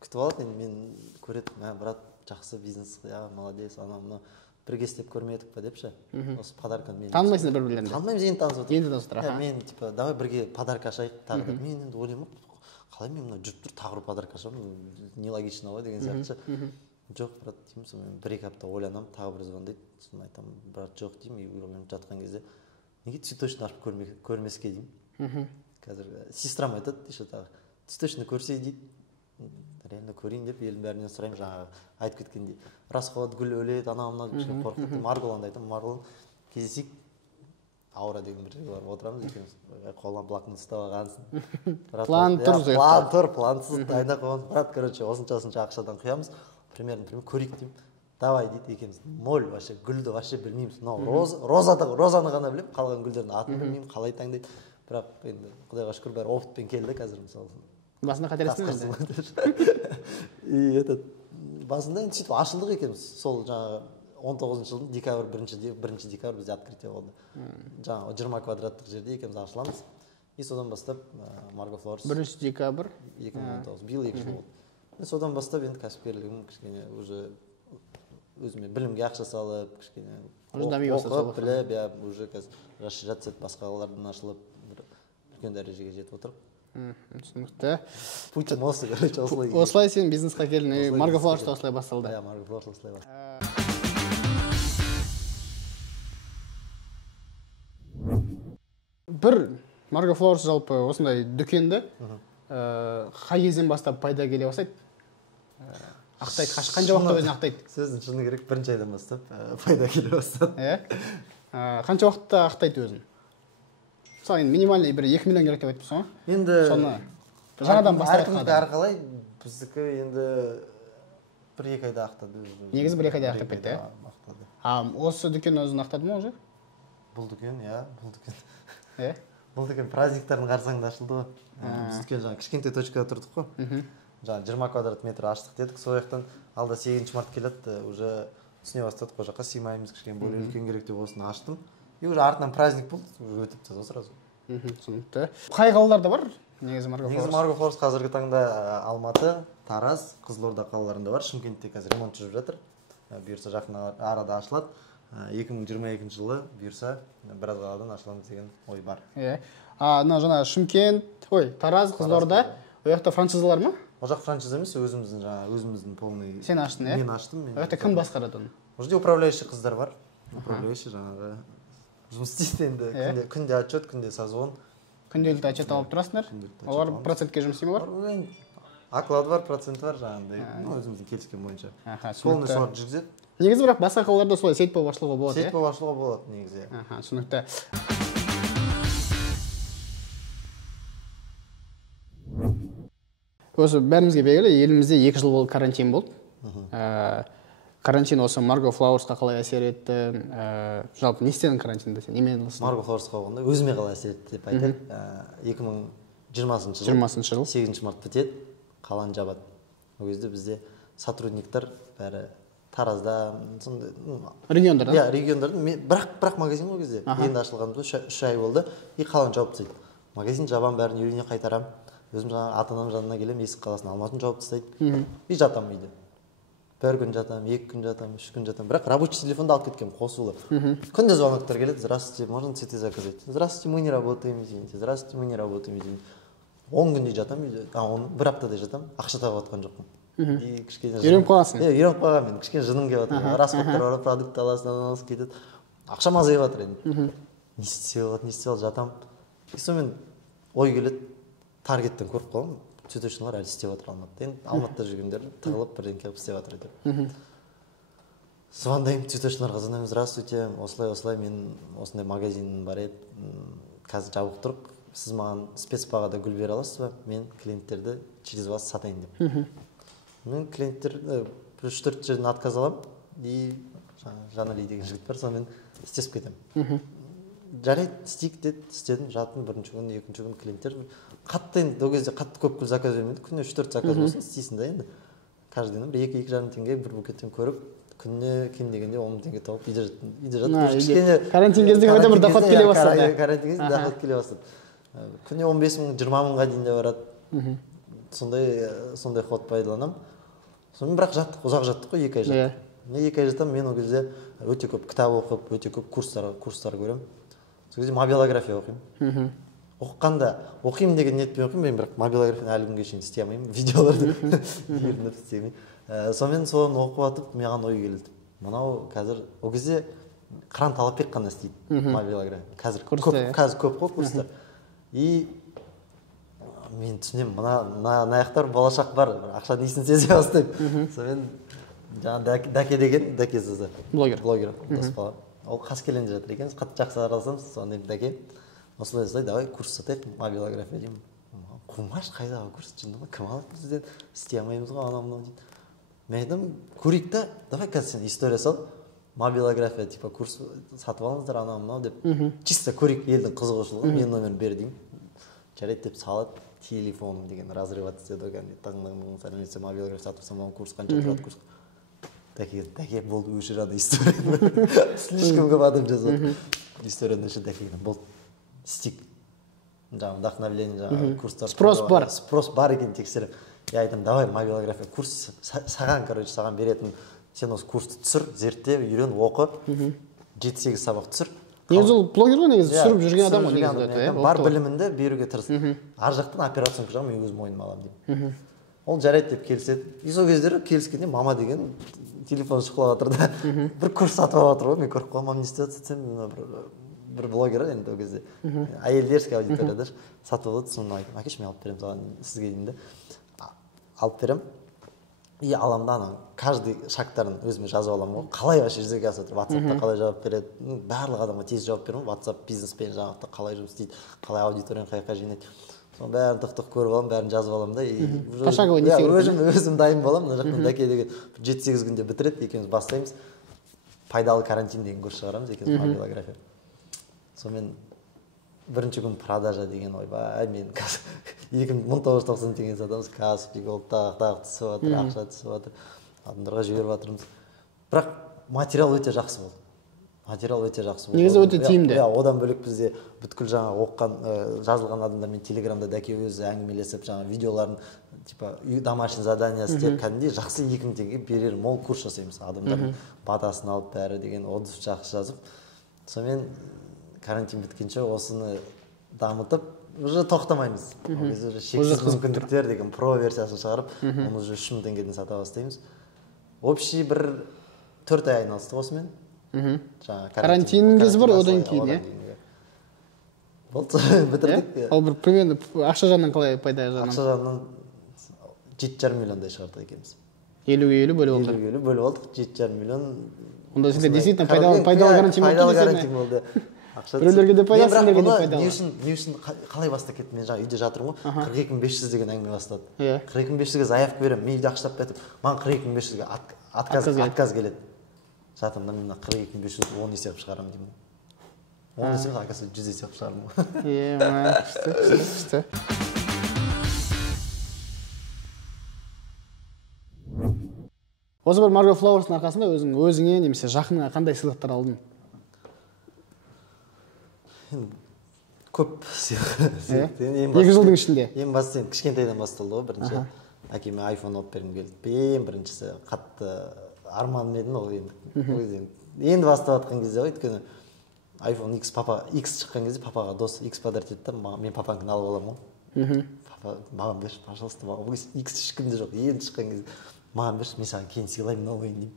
күтіп алады, енді мен көретім, брат, жақсы бизнес, молодец, ана бірге істеп көрмедік па депші. Осы подарканы мен танымайсың бір-бірлерінде? Танымаймыз, енді танысып отырмыз. Енді таныстыра. Мен типа давай бірге подарка ашайық тағы да. Мен енді ойлаймын, қалай мен мына жүріп тұр тағы бір подарка ашамын, нелогично ғой деген сияқты. Жоқ, брат деймін, сонымен 1-2 апта ойланамын, тағы бір звондайды. Сосын айтамын, брат жоқ деймін, мен жатқан кезде неге цветочный ашып көрмеске деймін. Қазір сестрам айтады, еще тағы цветочный көрсей дейді. Реально көрейін деп елдің бәрінен сұраймын, жаңағы айтып кеткендей. Расход гүл өледі, ана кішкене қорқып. Марголанды айтамын, Марголан кездесейік. Аура деген бір жерге барып отырамыз екеуміз. Қолдан блокнот ұстап алғансың. План тұр. Плансыз дайындап қойғансың. Брат, короче, осынша ақшадан құямыз. Примерно көрейік деймін. Давай дейді екеуміз. Моль вообще, гүлді вообще білмейміз. Розаны ғана білем, қалған гүлдердің атын білмеймін, қалай таңдайды. Бірақ енді Құдайға шүкір бәрі опытпен келді қазір мысалы. Басында қателестің И басында енді сөйтіп ашылдық екенбіз. Сол жаңағы 19 жылдың декабрь, 1 декабрь бізде открытие болды. Жаңағы 20 квадраттық жерде екеуміз ашыламыз. И содан бастап Марго Флорс 1 декабрь 2019, биыл 2 жыл болды. Содан бастап енді кәсіпкерлігім кішкене уже өзіме білімге ақша салып, кішкене оқып, біліп, уже қазір расширяться етіп, басқалардан ашылып, үлкен дәрежеге жетіп отырып. Түсінікті. Путин осы, короче, осылай. Осылай сен бизнесқа келдің. Марго Flowers та осылай басталды. Иә, Margo Flowers осылай басталды. Бір Margo Flowers жалпы осындай дүкенді қай кезден бастап пайда келе бастайды? Ақтайды, қанша уақытта өзін ақтайды? Сөздің шыны керек, бірінші айдан бастап пайда келе бастады. Қанша уақытта ақтайды өзін? Мысалы, енді минимальный бір 2 миллион керек деп айтыпсың ғой? Енді соны жаңадан бастап әрқалай біздікі енді 1-2 айда ақтады. Негізі 1-2 айда ақтап кетті, осы дүкен өзін ақтады ма уже? Бұл дүкен, бұл дүкен праздниктардың қарсаңында ашылды ғой. Біз дүкен жаңа кішкентай точкада тұрдық қой. Жаңа 20 квадрат метр аштық дедік, сол жақтан алда 8 март келеді, уже түсіне бастадық, ол жаққа сыймаймыз, кішкене более үлкен керек деп осыны аштым. И уже артынан праздник болды, өтіп тастады сразу. Түсінікті. Қай қалаларда бар негізі Margo Flowers? Негізі Margo Flowers қазіргі таңда Алматы, Тараз, Қызылорда қалаларында бар. Шымкентте қазір ремонт жүріп жатыр. Бұйырса жақын арада ашылады. 2022 жылы бұйырса біраз қаладан ашыламыз деген ой бар. Мына жаңа Шымкент, Тараз, Қызылорда, ол жақта франшизалар ма? Ол жақ франшиза емес, өзіміздің полный. Сен аштың, Мен аштым. Ол жақта кім басқарады оны? Ол жерде управляющий қыздар бар. Управляющий жаңағы жұмыс істейді енді. Күнде отчет, күнде созвон. Күнделікті отчет алып тұрасыңдар? Олар процентке жұмыс істей ме бар? Оклад бар, процент бар жаңағындай. Өзіміздің келіскен бойынша. Полный солар жүргізеді. Негізі бірақ басқа қалаларда солай сейт болып ашылуға болады, Сейт болып ашылуға болады негізі. Түсінікті. Осы бәрімізге белгілі, елімізде 2 жыл болып карантин болды. Карантин осы Margo Flowersқа қалай әсер етті? Жалпы не істедің карантинде сен? Немен алысың? Margo Flowersқа болғанда өзіме қалай әсер етті деп айтайын. 2020 жыл 8 март бітеді, қаланы жабады. Ол кезде бізде сотрудниктар бәрі Таразда, региондарда? Иә, региондарда. Бірақ магазин ол кезде. Енді ашылғанымызда 3 ай болды. И қаланы жауып тастайды. Магазин жабам, бәрін үйіне қайтарам. Өзім жаңа ата-анам жанына келем, есік қаласын алматын жауып тастайды. И жатам үйде. 1 күн жатам, 2 күн жатам, 3 күн жатам. Бірақ рабочий телефонды алып кеткем қосулы. Күнде звоноктар келеді. Здравствуйте, можно цветы заказать? Здравствуйте, мы не работаем, извините. Здравствуйте, мы не работаем, извините. 10 күндей жатам үйде. 1 аптадай жатам. Ақша тауып жатқан жоқпын. Үйреніп қаласың? Үйреніп қалған мен. Кішкене жыным келіп жатыр. Расходтар бар, продукт аласың, ананасы кетеді. Ақшам азайып жатыр енді. Не істеп жатам. И сонымен ой келеді. Таргеттен көріп қалам. Цветочныйлар әлі істеп жатыр Алматыда. Енді Алматыда жүргендер тығылып бірден келіп істеп жатыр деп. Звондаймын цветочныйларға, звондаймын. Здравствуйте, осылай мен осындай магазинім бар еді. Қазір жабық тұрып, сіз маған спецбағада гүл бере аласыз ба? Мен клиенттерді через вас сатайын деп. Мен клиенттер 3-4 жерден отказ аламын. И Жанали деген жігіт бар, сонымен істесіп кетемін. Жарайды, істейік деді, істедім, жаттым. 1-ші күн, 2-ші күн клиенттер қатты енді ол кезде қатты көп гүл заказ бермейді. Күніне 3-4 заказ болсын, істейсің да енді. Каждый күні 2-2,5 теңге бір букеттен көріп, күніне кем дегенде 10 теңге тауып үйде жаттым. Карантин кезінде қайда бір доход келе бастады. Карантин кезінде доход келе бастады. Күніне 15 мың, 20 мыңға дейін де барады. Сондай ход пайдаланамын. Сонымен бірақ жаттық, ұзақ жаттық қой, 2 ай жаттық. 2 ай жаттым, мен ол кезде өте көп кітап оқып, өте көп курстар көрем. Сол кезде мобилография оқимын. Оқығанда, оқимын деген ниетпен оқимын, мен бірақ мобилографияны әлі күнге шейін істей алмаймын, видеоларды ерініп істемеймін. Сонымен соны оқып атып, маған ой келді. Мынау қазір, ол кезде Қыран Талапбек қана істейді мобилография. Қазір көп қой курстар. И мен түсінемін, мына аяқтар болашақ бар, ақша несін сезе бастаймын. Сонымен жаңа Дәке деген, Дәке сізі блогер дос бала. Ол Қаскелеңде жатыр екенбіз, қатты жақсы араласамыз. Сонымен Дәке осылай давай курс сатайық, мобилография деймін. Қумаш қайдағы курс, жындыма кім алады бізден, істей алмаймыз ғой анау-мынау дейді. Мен айтам, көрейік та, давай қазір сен история сал, мобилография типа курс сатып алыңыздар анау-мынау деп. Чисто көрейік елдің қызығушылығы, мен номерін бер деймін. Жарайды деп салады. Телефоным деген разрывать істеді, таңдың сәлеметсе мобилография сатырсам, оған курс қанша тұрады курс. Дәке болды өшір ана историяны. Слишком көп адам жазады. Историяны өшір Дәкеден болды. Стик. Жаңағы вдохновление, жаңағы курстар. Спрос бар екен тексеріп. Я айтам, давай мобилография курс саған беретін. Сен осы курсты түсір, зерттеп, үйрен, оқы. 7-8 сабақ түсір. негізі ол блогер ғой, негізі түсіріп жүрген адам ғой негізі. Бар білімінді беруге тырысты. Ар жақтан операционка жағын мен өзім мойныма аламын деймін. Ол жарайды деп келіседі. И сол кездері келіскенде мама деген телефон шұқылап жатыр да. Бір курс сатып алып жатыр ғой, мен көріп қаламын, не істеп жатсам, бір блогер енді ол кезде. Әйелдерский аудиторияда сатып алады, соны айтып, әкеш мен алып беремін саған, сізге деймін де. Алып беремін. И аламын да ана каждый шагтарын өзіме жазып аламын ғой. Қалай вообще жүзеге асып жатыр, WhatsApp-та қалай жауап береді. Барлық адамға тез жауап беремін. WhatsApp бизнеспен жаңалықта қалай жұмыс істейді, қалай аудиторияны қай жаққа жинайды. Соның бәрін тық-тық көріп аламын, бәрін жазып аламын да. Пошаговый не істеу керек? Өзім дайын боламын. Мына жақтан Дәке деген 7-8 күнде бітіреді, екеуміз бастаймыз. Пайдалы карантин деген курс шығарамыз, екеуміз мобилография. Сонымен бірінші күн продажа деген ойбай, мен 1990 теңге сатамыз, Каспий Голд тағы түсіп жатыр, ақша түсіп жатыр, адамдарға жіберіп жатырмыз. Бірақ материал өте жақсы болды. Негізі өте тиімді. Одан бөлек бізде бүткіл жаңа оққан, жазылған адамдармен телеграмда Дәке өзі әңгімелесіп, жаңа видеоларын типа домашний задание істеп, кәдімгідей жақсы 2000 теңге берер мол курс жасаймыз. Адамдардың батасын алып бәрі деген отзыв жақсы жазып. Сонымен карантин біткенше осыны дамытып, уже тоқтамаймыз. Ол кезде уже шексіз мүмкіндіктер деген про версиясын шығарып, оны уже 3000 теңгеден сата бастаймыз. Общий бір 4 ай айналыстық осымен. Карантин кезі бар, одан кейін, болды, бітірдік. Ол бір примерно ақша жағынан қалай пайда жағынан? Ақша жағынан 7,5 миллиондай шығардық екенбіз. 50-50 бөліп алдық. 50-50 бөліп алдық, 7,5 миллион. Онда сізде действительно пайдалы карантин болды. Біреулерге де пайдалы, сендерге де пайдалы. Не үшін қалай бастап кеттім, мен жаңа үйде жатырмын ғой, 42500 деген әңгіме бастады. 42500-ге заявка беремін, мен үйде ақшалап кетіп, маған 42500-ге отказ келеді. Жатырмын да, мен 42500 10 есе қып шығарамын деймін. 10 есе қып, акасы 100 есе қып шығарымын. Күшті. Осы бір Margo Flowers'ың арқасында өзіңе немесе жақыныңа қандай сыйлықтар алдың? Көп сыйлық. 2 жылдың ішінде? Ең басты кішкентайдан басталды ғой, бірінші. Әкеме iPhone алып бергім келді. Ең біріншісі қатты арманым еді ол енді бастап жатқан кезде ғой, өйткені iPhone X шыққан кезде папаға дос X подарить етті, мен папанікін алып аламын ғой. Папа, маған берші, пожалуйста, X ешкімде жоқ, енді шыққан кезде маған берші, мен саған кейін сыйлаймын новый деймін.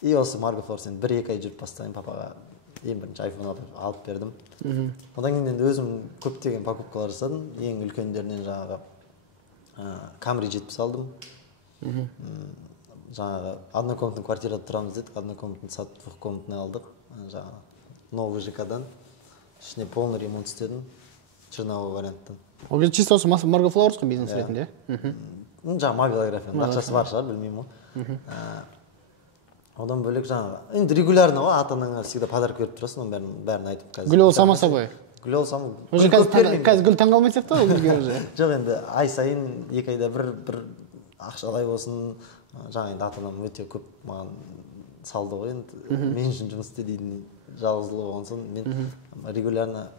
И осы Margo Flowers 1-2 ай жүріп бастайын, папаға ең бірінші iPhone алып бердім. Одан кейін өзім көптеген покупкалар жасадым. Ең үлкендерінен жаңағы Camry 70 алдым. Жаңағы однокомнатный квартирада тұрамыз дедік, однокомнатный сатып двухкомнатный алдық. Жаңағы новый ЖК-дан ішіне полный ремонт істедім, черновой варианттан. Ол кезде чисто осы Margo Flowers қой бизнес ретінде? Жаңағы мобилографияның ақшасы бар шығар, білмеймін ғой. Одан бөлек жаңағы, енді регулярно ғой, ата-анаңа всегда подарок беріп тұрасың, оның бәрін айтып қазір. Гүл ол сама собой? Гүл ол сама. Уже қазір гүл таңғалмай сияқты ғой гүлге уже? Жоқ, енді ай сайын 2 айда бір ақшалай болсын, жаңа енді ата-анам өте көп маған салды ғой, енді мен үшін жұмыс істе дейтін жалғыздылығы болған соң мен регулярно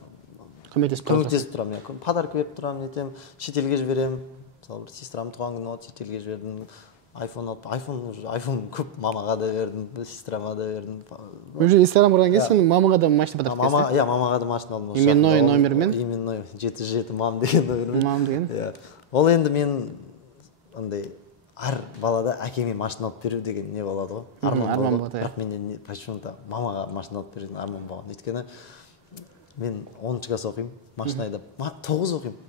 көмектесіп тұрамын, подарок беріп тұрамын, нетемін, шетелге жіберемін. Мысалы бір сестрам туған күні болды, шетелге жібердім, iPhone көп мамаға да бердім, сестрама да бердім. Уже Инстаграм құрған кезде сен мамаға да машина подарок берсің? Иә, мамаға да машина алдым. Именной номермен? Именной 77 мам деген номермен. Мам деген? Ол енді мен андай әр балада әкеме машина алып беру деген не болады ғой, арман болады. Бірақ менде почему-то мамаға машина алып беретін арман болған. Өйткені мен 10-шы класс оқимын, машина айдап, 9 оқимын.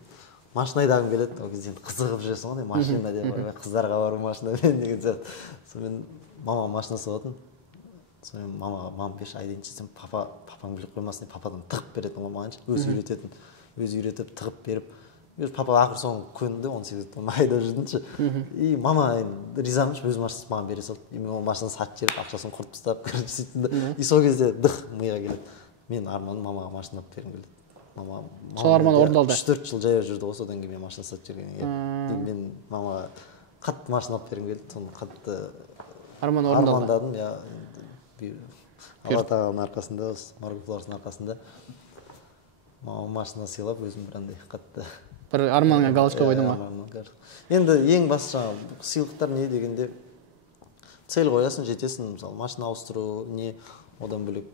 Машина айдағым келеді, ол кезде қызығып жүресің ғой, машина деп, қыздарға бару машинамен деген сияқты. Сонымен мама машинасы болатын. Сонымен мамаға, мам берші айдайыншы десем, папаң біліп қоймасын деп пападан тығып беретін ол мағаншы, өзі үйрететін. Өзі үйретіп, тығып беріп. Папа ақыр соң көнді, 18-де айдап жүрдінші. И мама ризамыш, өз машинасын маған бере салды. Мен ол машинаны сатып жіберіп, ақшасын құрып тастап, сөйтті. И сол кезде дық миға келеді. Мен арманым мамаға машина алып бергім келеді. Сол арман орындалды. 3-4 жыл жаяу жүрді ғой, содан кейін мен машина сатып жүрген. Мен мамаға қатты машина алып бергім келді, соны қатты армандадым. Алла тағаланың арқасында, Margo Flowers'ың арқасында мама машина сыйлап, өзім бірандай қатты бір арманыңа галочка қойдың ба? Енді ең басты жаңағы сыйлықтар не дегенде цель қоясың, жетесің, мысалы машина ауыстыру, не одан бөлек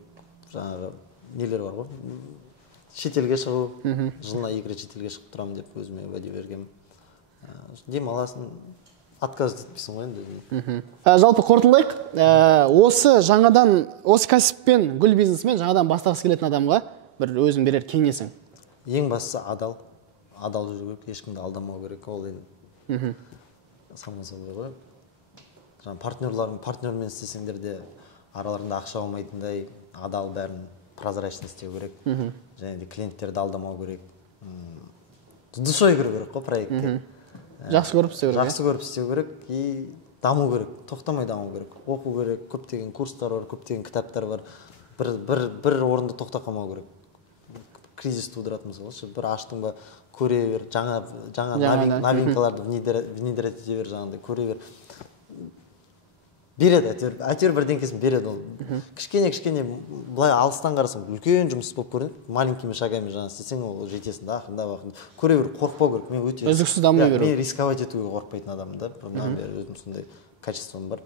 жаңағы нелер бар ғой. Шетелге шығу, жылына 2 рет шетелге шығып тұрамын деп өзіме уәде бергенмін. Демаласың, отказ етпейсің ғой енді. Жалпы қорытындылайық. Осы кәсіппен, гүл бизнесімен жаңадан бастағысы келетін адамға бір өзің берер кеңесің. Ең бастысы адал жүру керек, ешкімді алдамау керек. Ол енді самый ғой. Жаңа партнермен істесеңдер де араларында ақша алмайтындай адал бәрін прозрачно істеу керек. Және де клиенттерді алдамау керек. Душой кіру керек қой проектке. Жақсы көріп істеу керек и даму керек, тоқтамай даму керек. Оқу керек, көптеген курстар бар, көптеген кітаптар бар. Бір орында тоқтап қалмау керек. Кризис тудырады мысалы, бір аштың ба, көре бер, жаңа новинкаларды внедрять ете бер, жаңағыдай көре бер. Береді, әйтеуір бірдеңкесін береді ол. Кішкене былай алыстан қарасаң үлкен жұмыс болып көрінеді. Маленькими шагами жаңа істесең ол жетесің да, ақырындап. Көре бер, қорықпау керек. Мен өте үздіксіз дамай беру. Мен рисковать етуге қорықпайтын адаммын да. Бұрыннан бері өзім сондай качеством бар.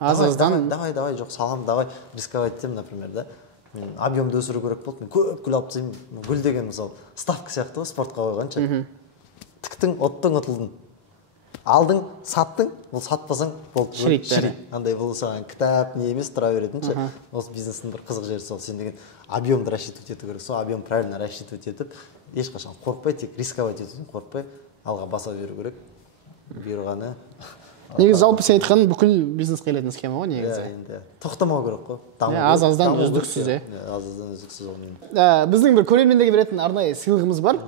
Аз-аздан давай, жоқ, салам, давай рисковать етемін, например, да. Мен объемды өсіру керек болды. Мен көп гүл алып тастаймын. Гүл деген мысалы ставка сияқты ғой, спортқа қойғанша. Тіктің, оттың, ұтылдың. Алдың, саттың, ол сатпасаң болды. Шірейді. Андай бұл саған кітап не емес тұра беретінші. Осы бизнестің бір қызық жері сол. Сен деген объемды рассчитывать ету керек. Сол объем правильно рассчитывать етіп, ешқашан қорықпай, тек рисковать етуден қорықпай, алға баса беру керек. Бұйырғаны. Негізі жалпы сен айтқан бүкіл бизнеске келетін схема ғой негізі. Енді тоқтамау керек қой. Аз-аздан үздіксіз. Аз-аздан үздіксіз ол мен. Біздің бір көрермендерге беретін арнайы сыйлығымыз бар.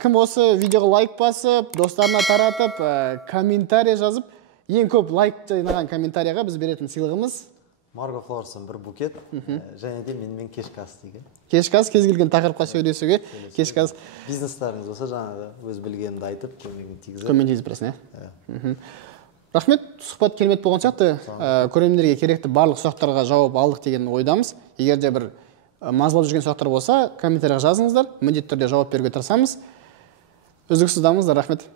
Кім осы видеоға лайк басып, достарына таратып, комментарий жазып, ең көп лайк жинаған комментарийға біз беретін сыйлығымыз Margo Flowers'тан бір букет, және де менімен кешкі ас деген. Кешкі ас, кез келген тақырыпқа сөйлесуге, кешкі ас. Бизнестарыңыз болса жаңағы өз білгенімді айтып, көмегін тигізіп. Көмегін тигізіп бересің, иә. Рахмет, сұхбат керемет болған сияқты. Көрермендерге керекті барлық сұрақтарға жауап алдық деген ойдамыз. Егер де бір мазалап жүрген сұрақтар болса, комментарийға жазыңыздар. Міндетті түрде жауап беруге тырысамыз. Үздіксіз дамыңыздар, рахмет.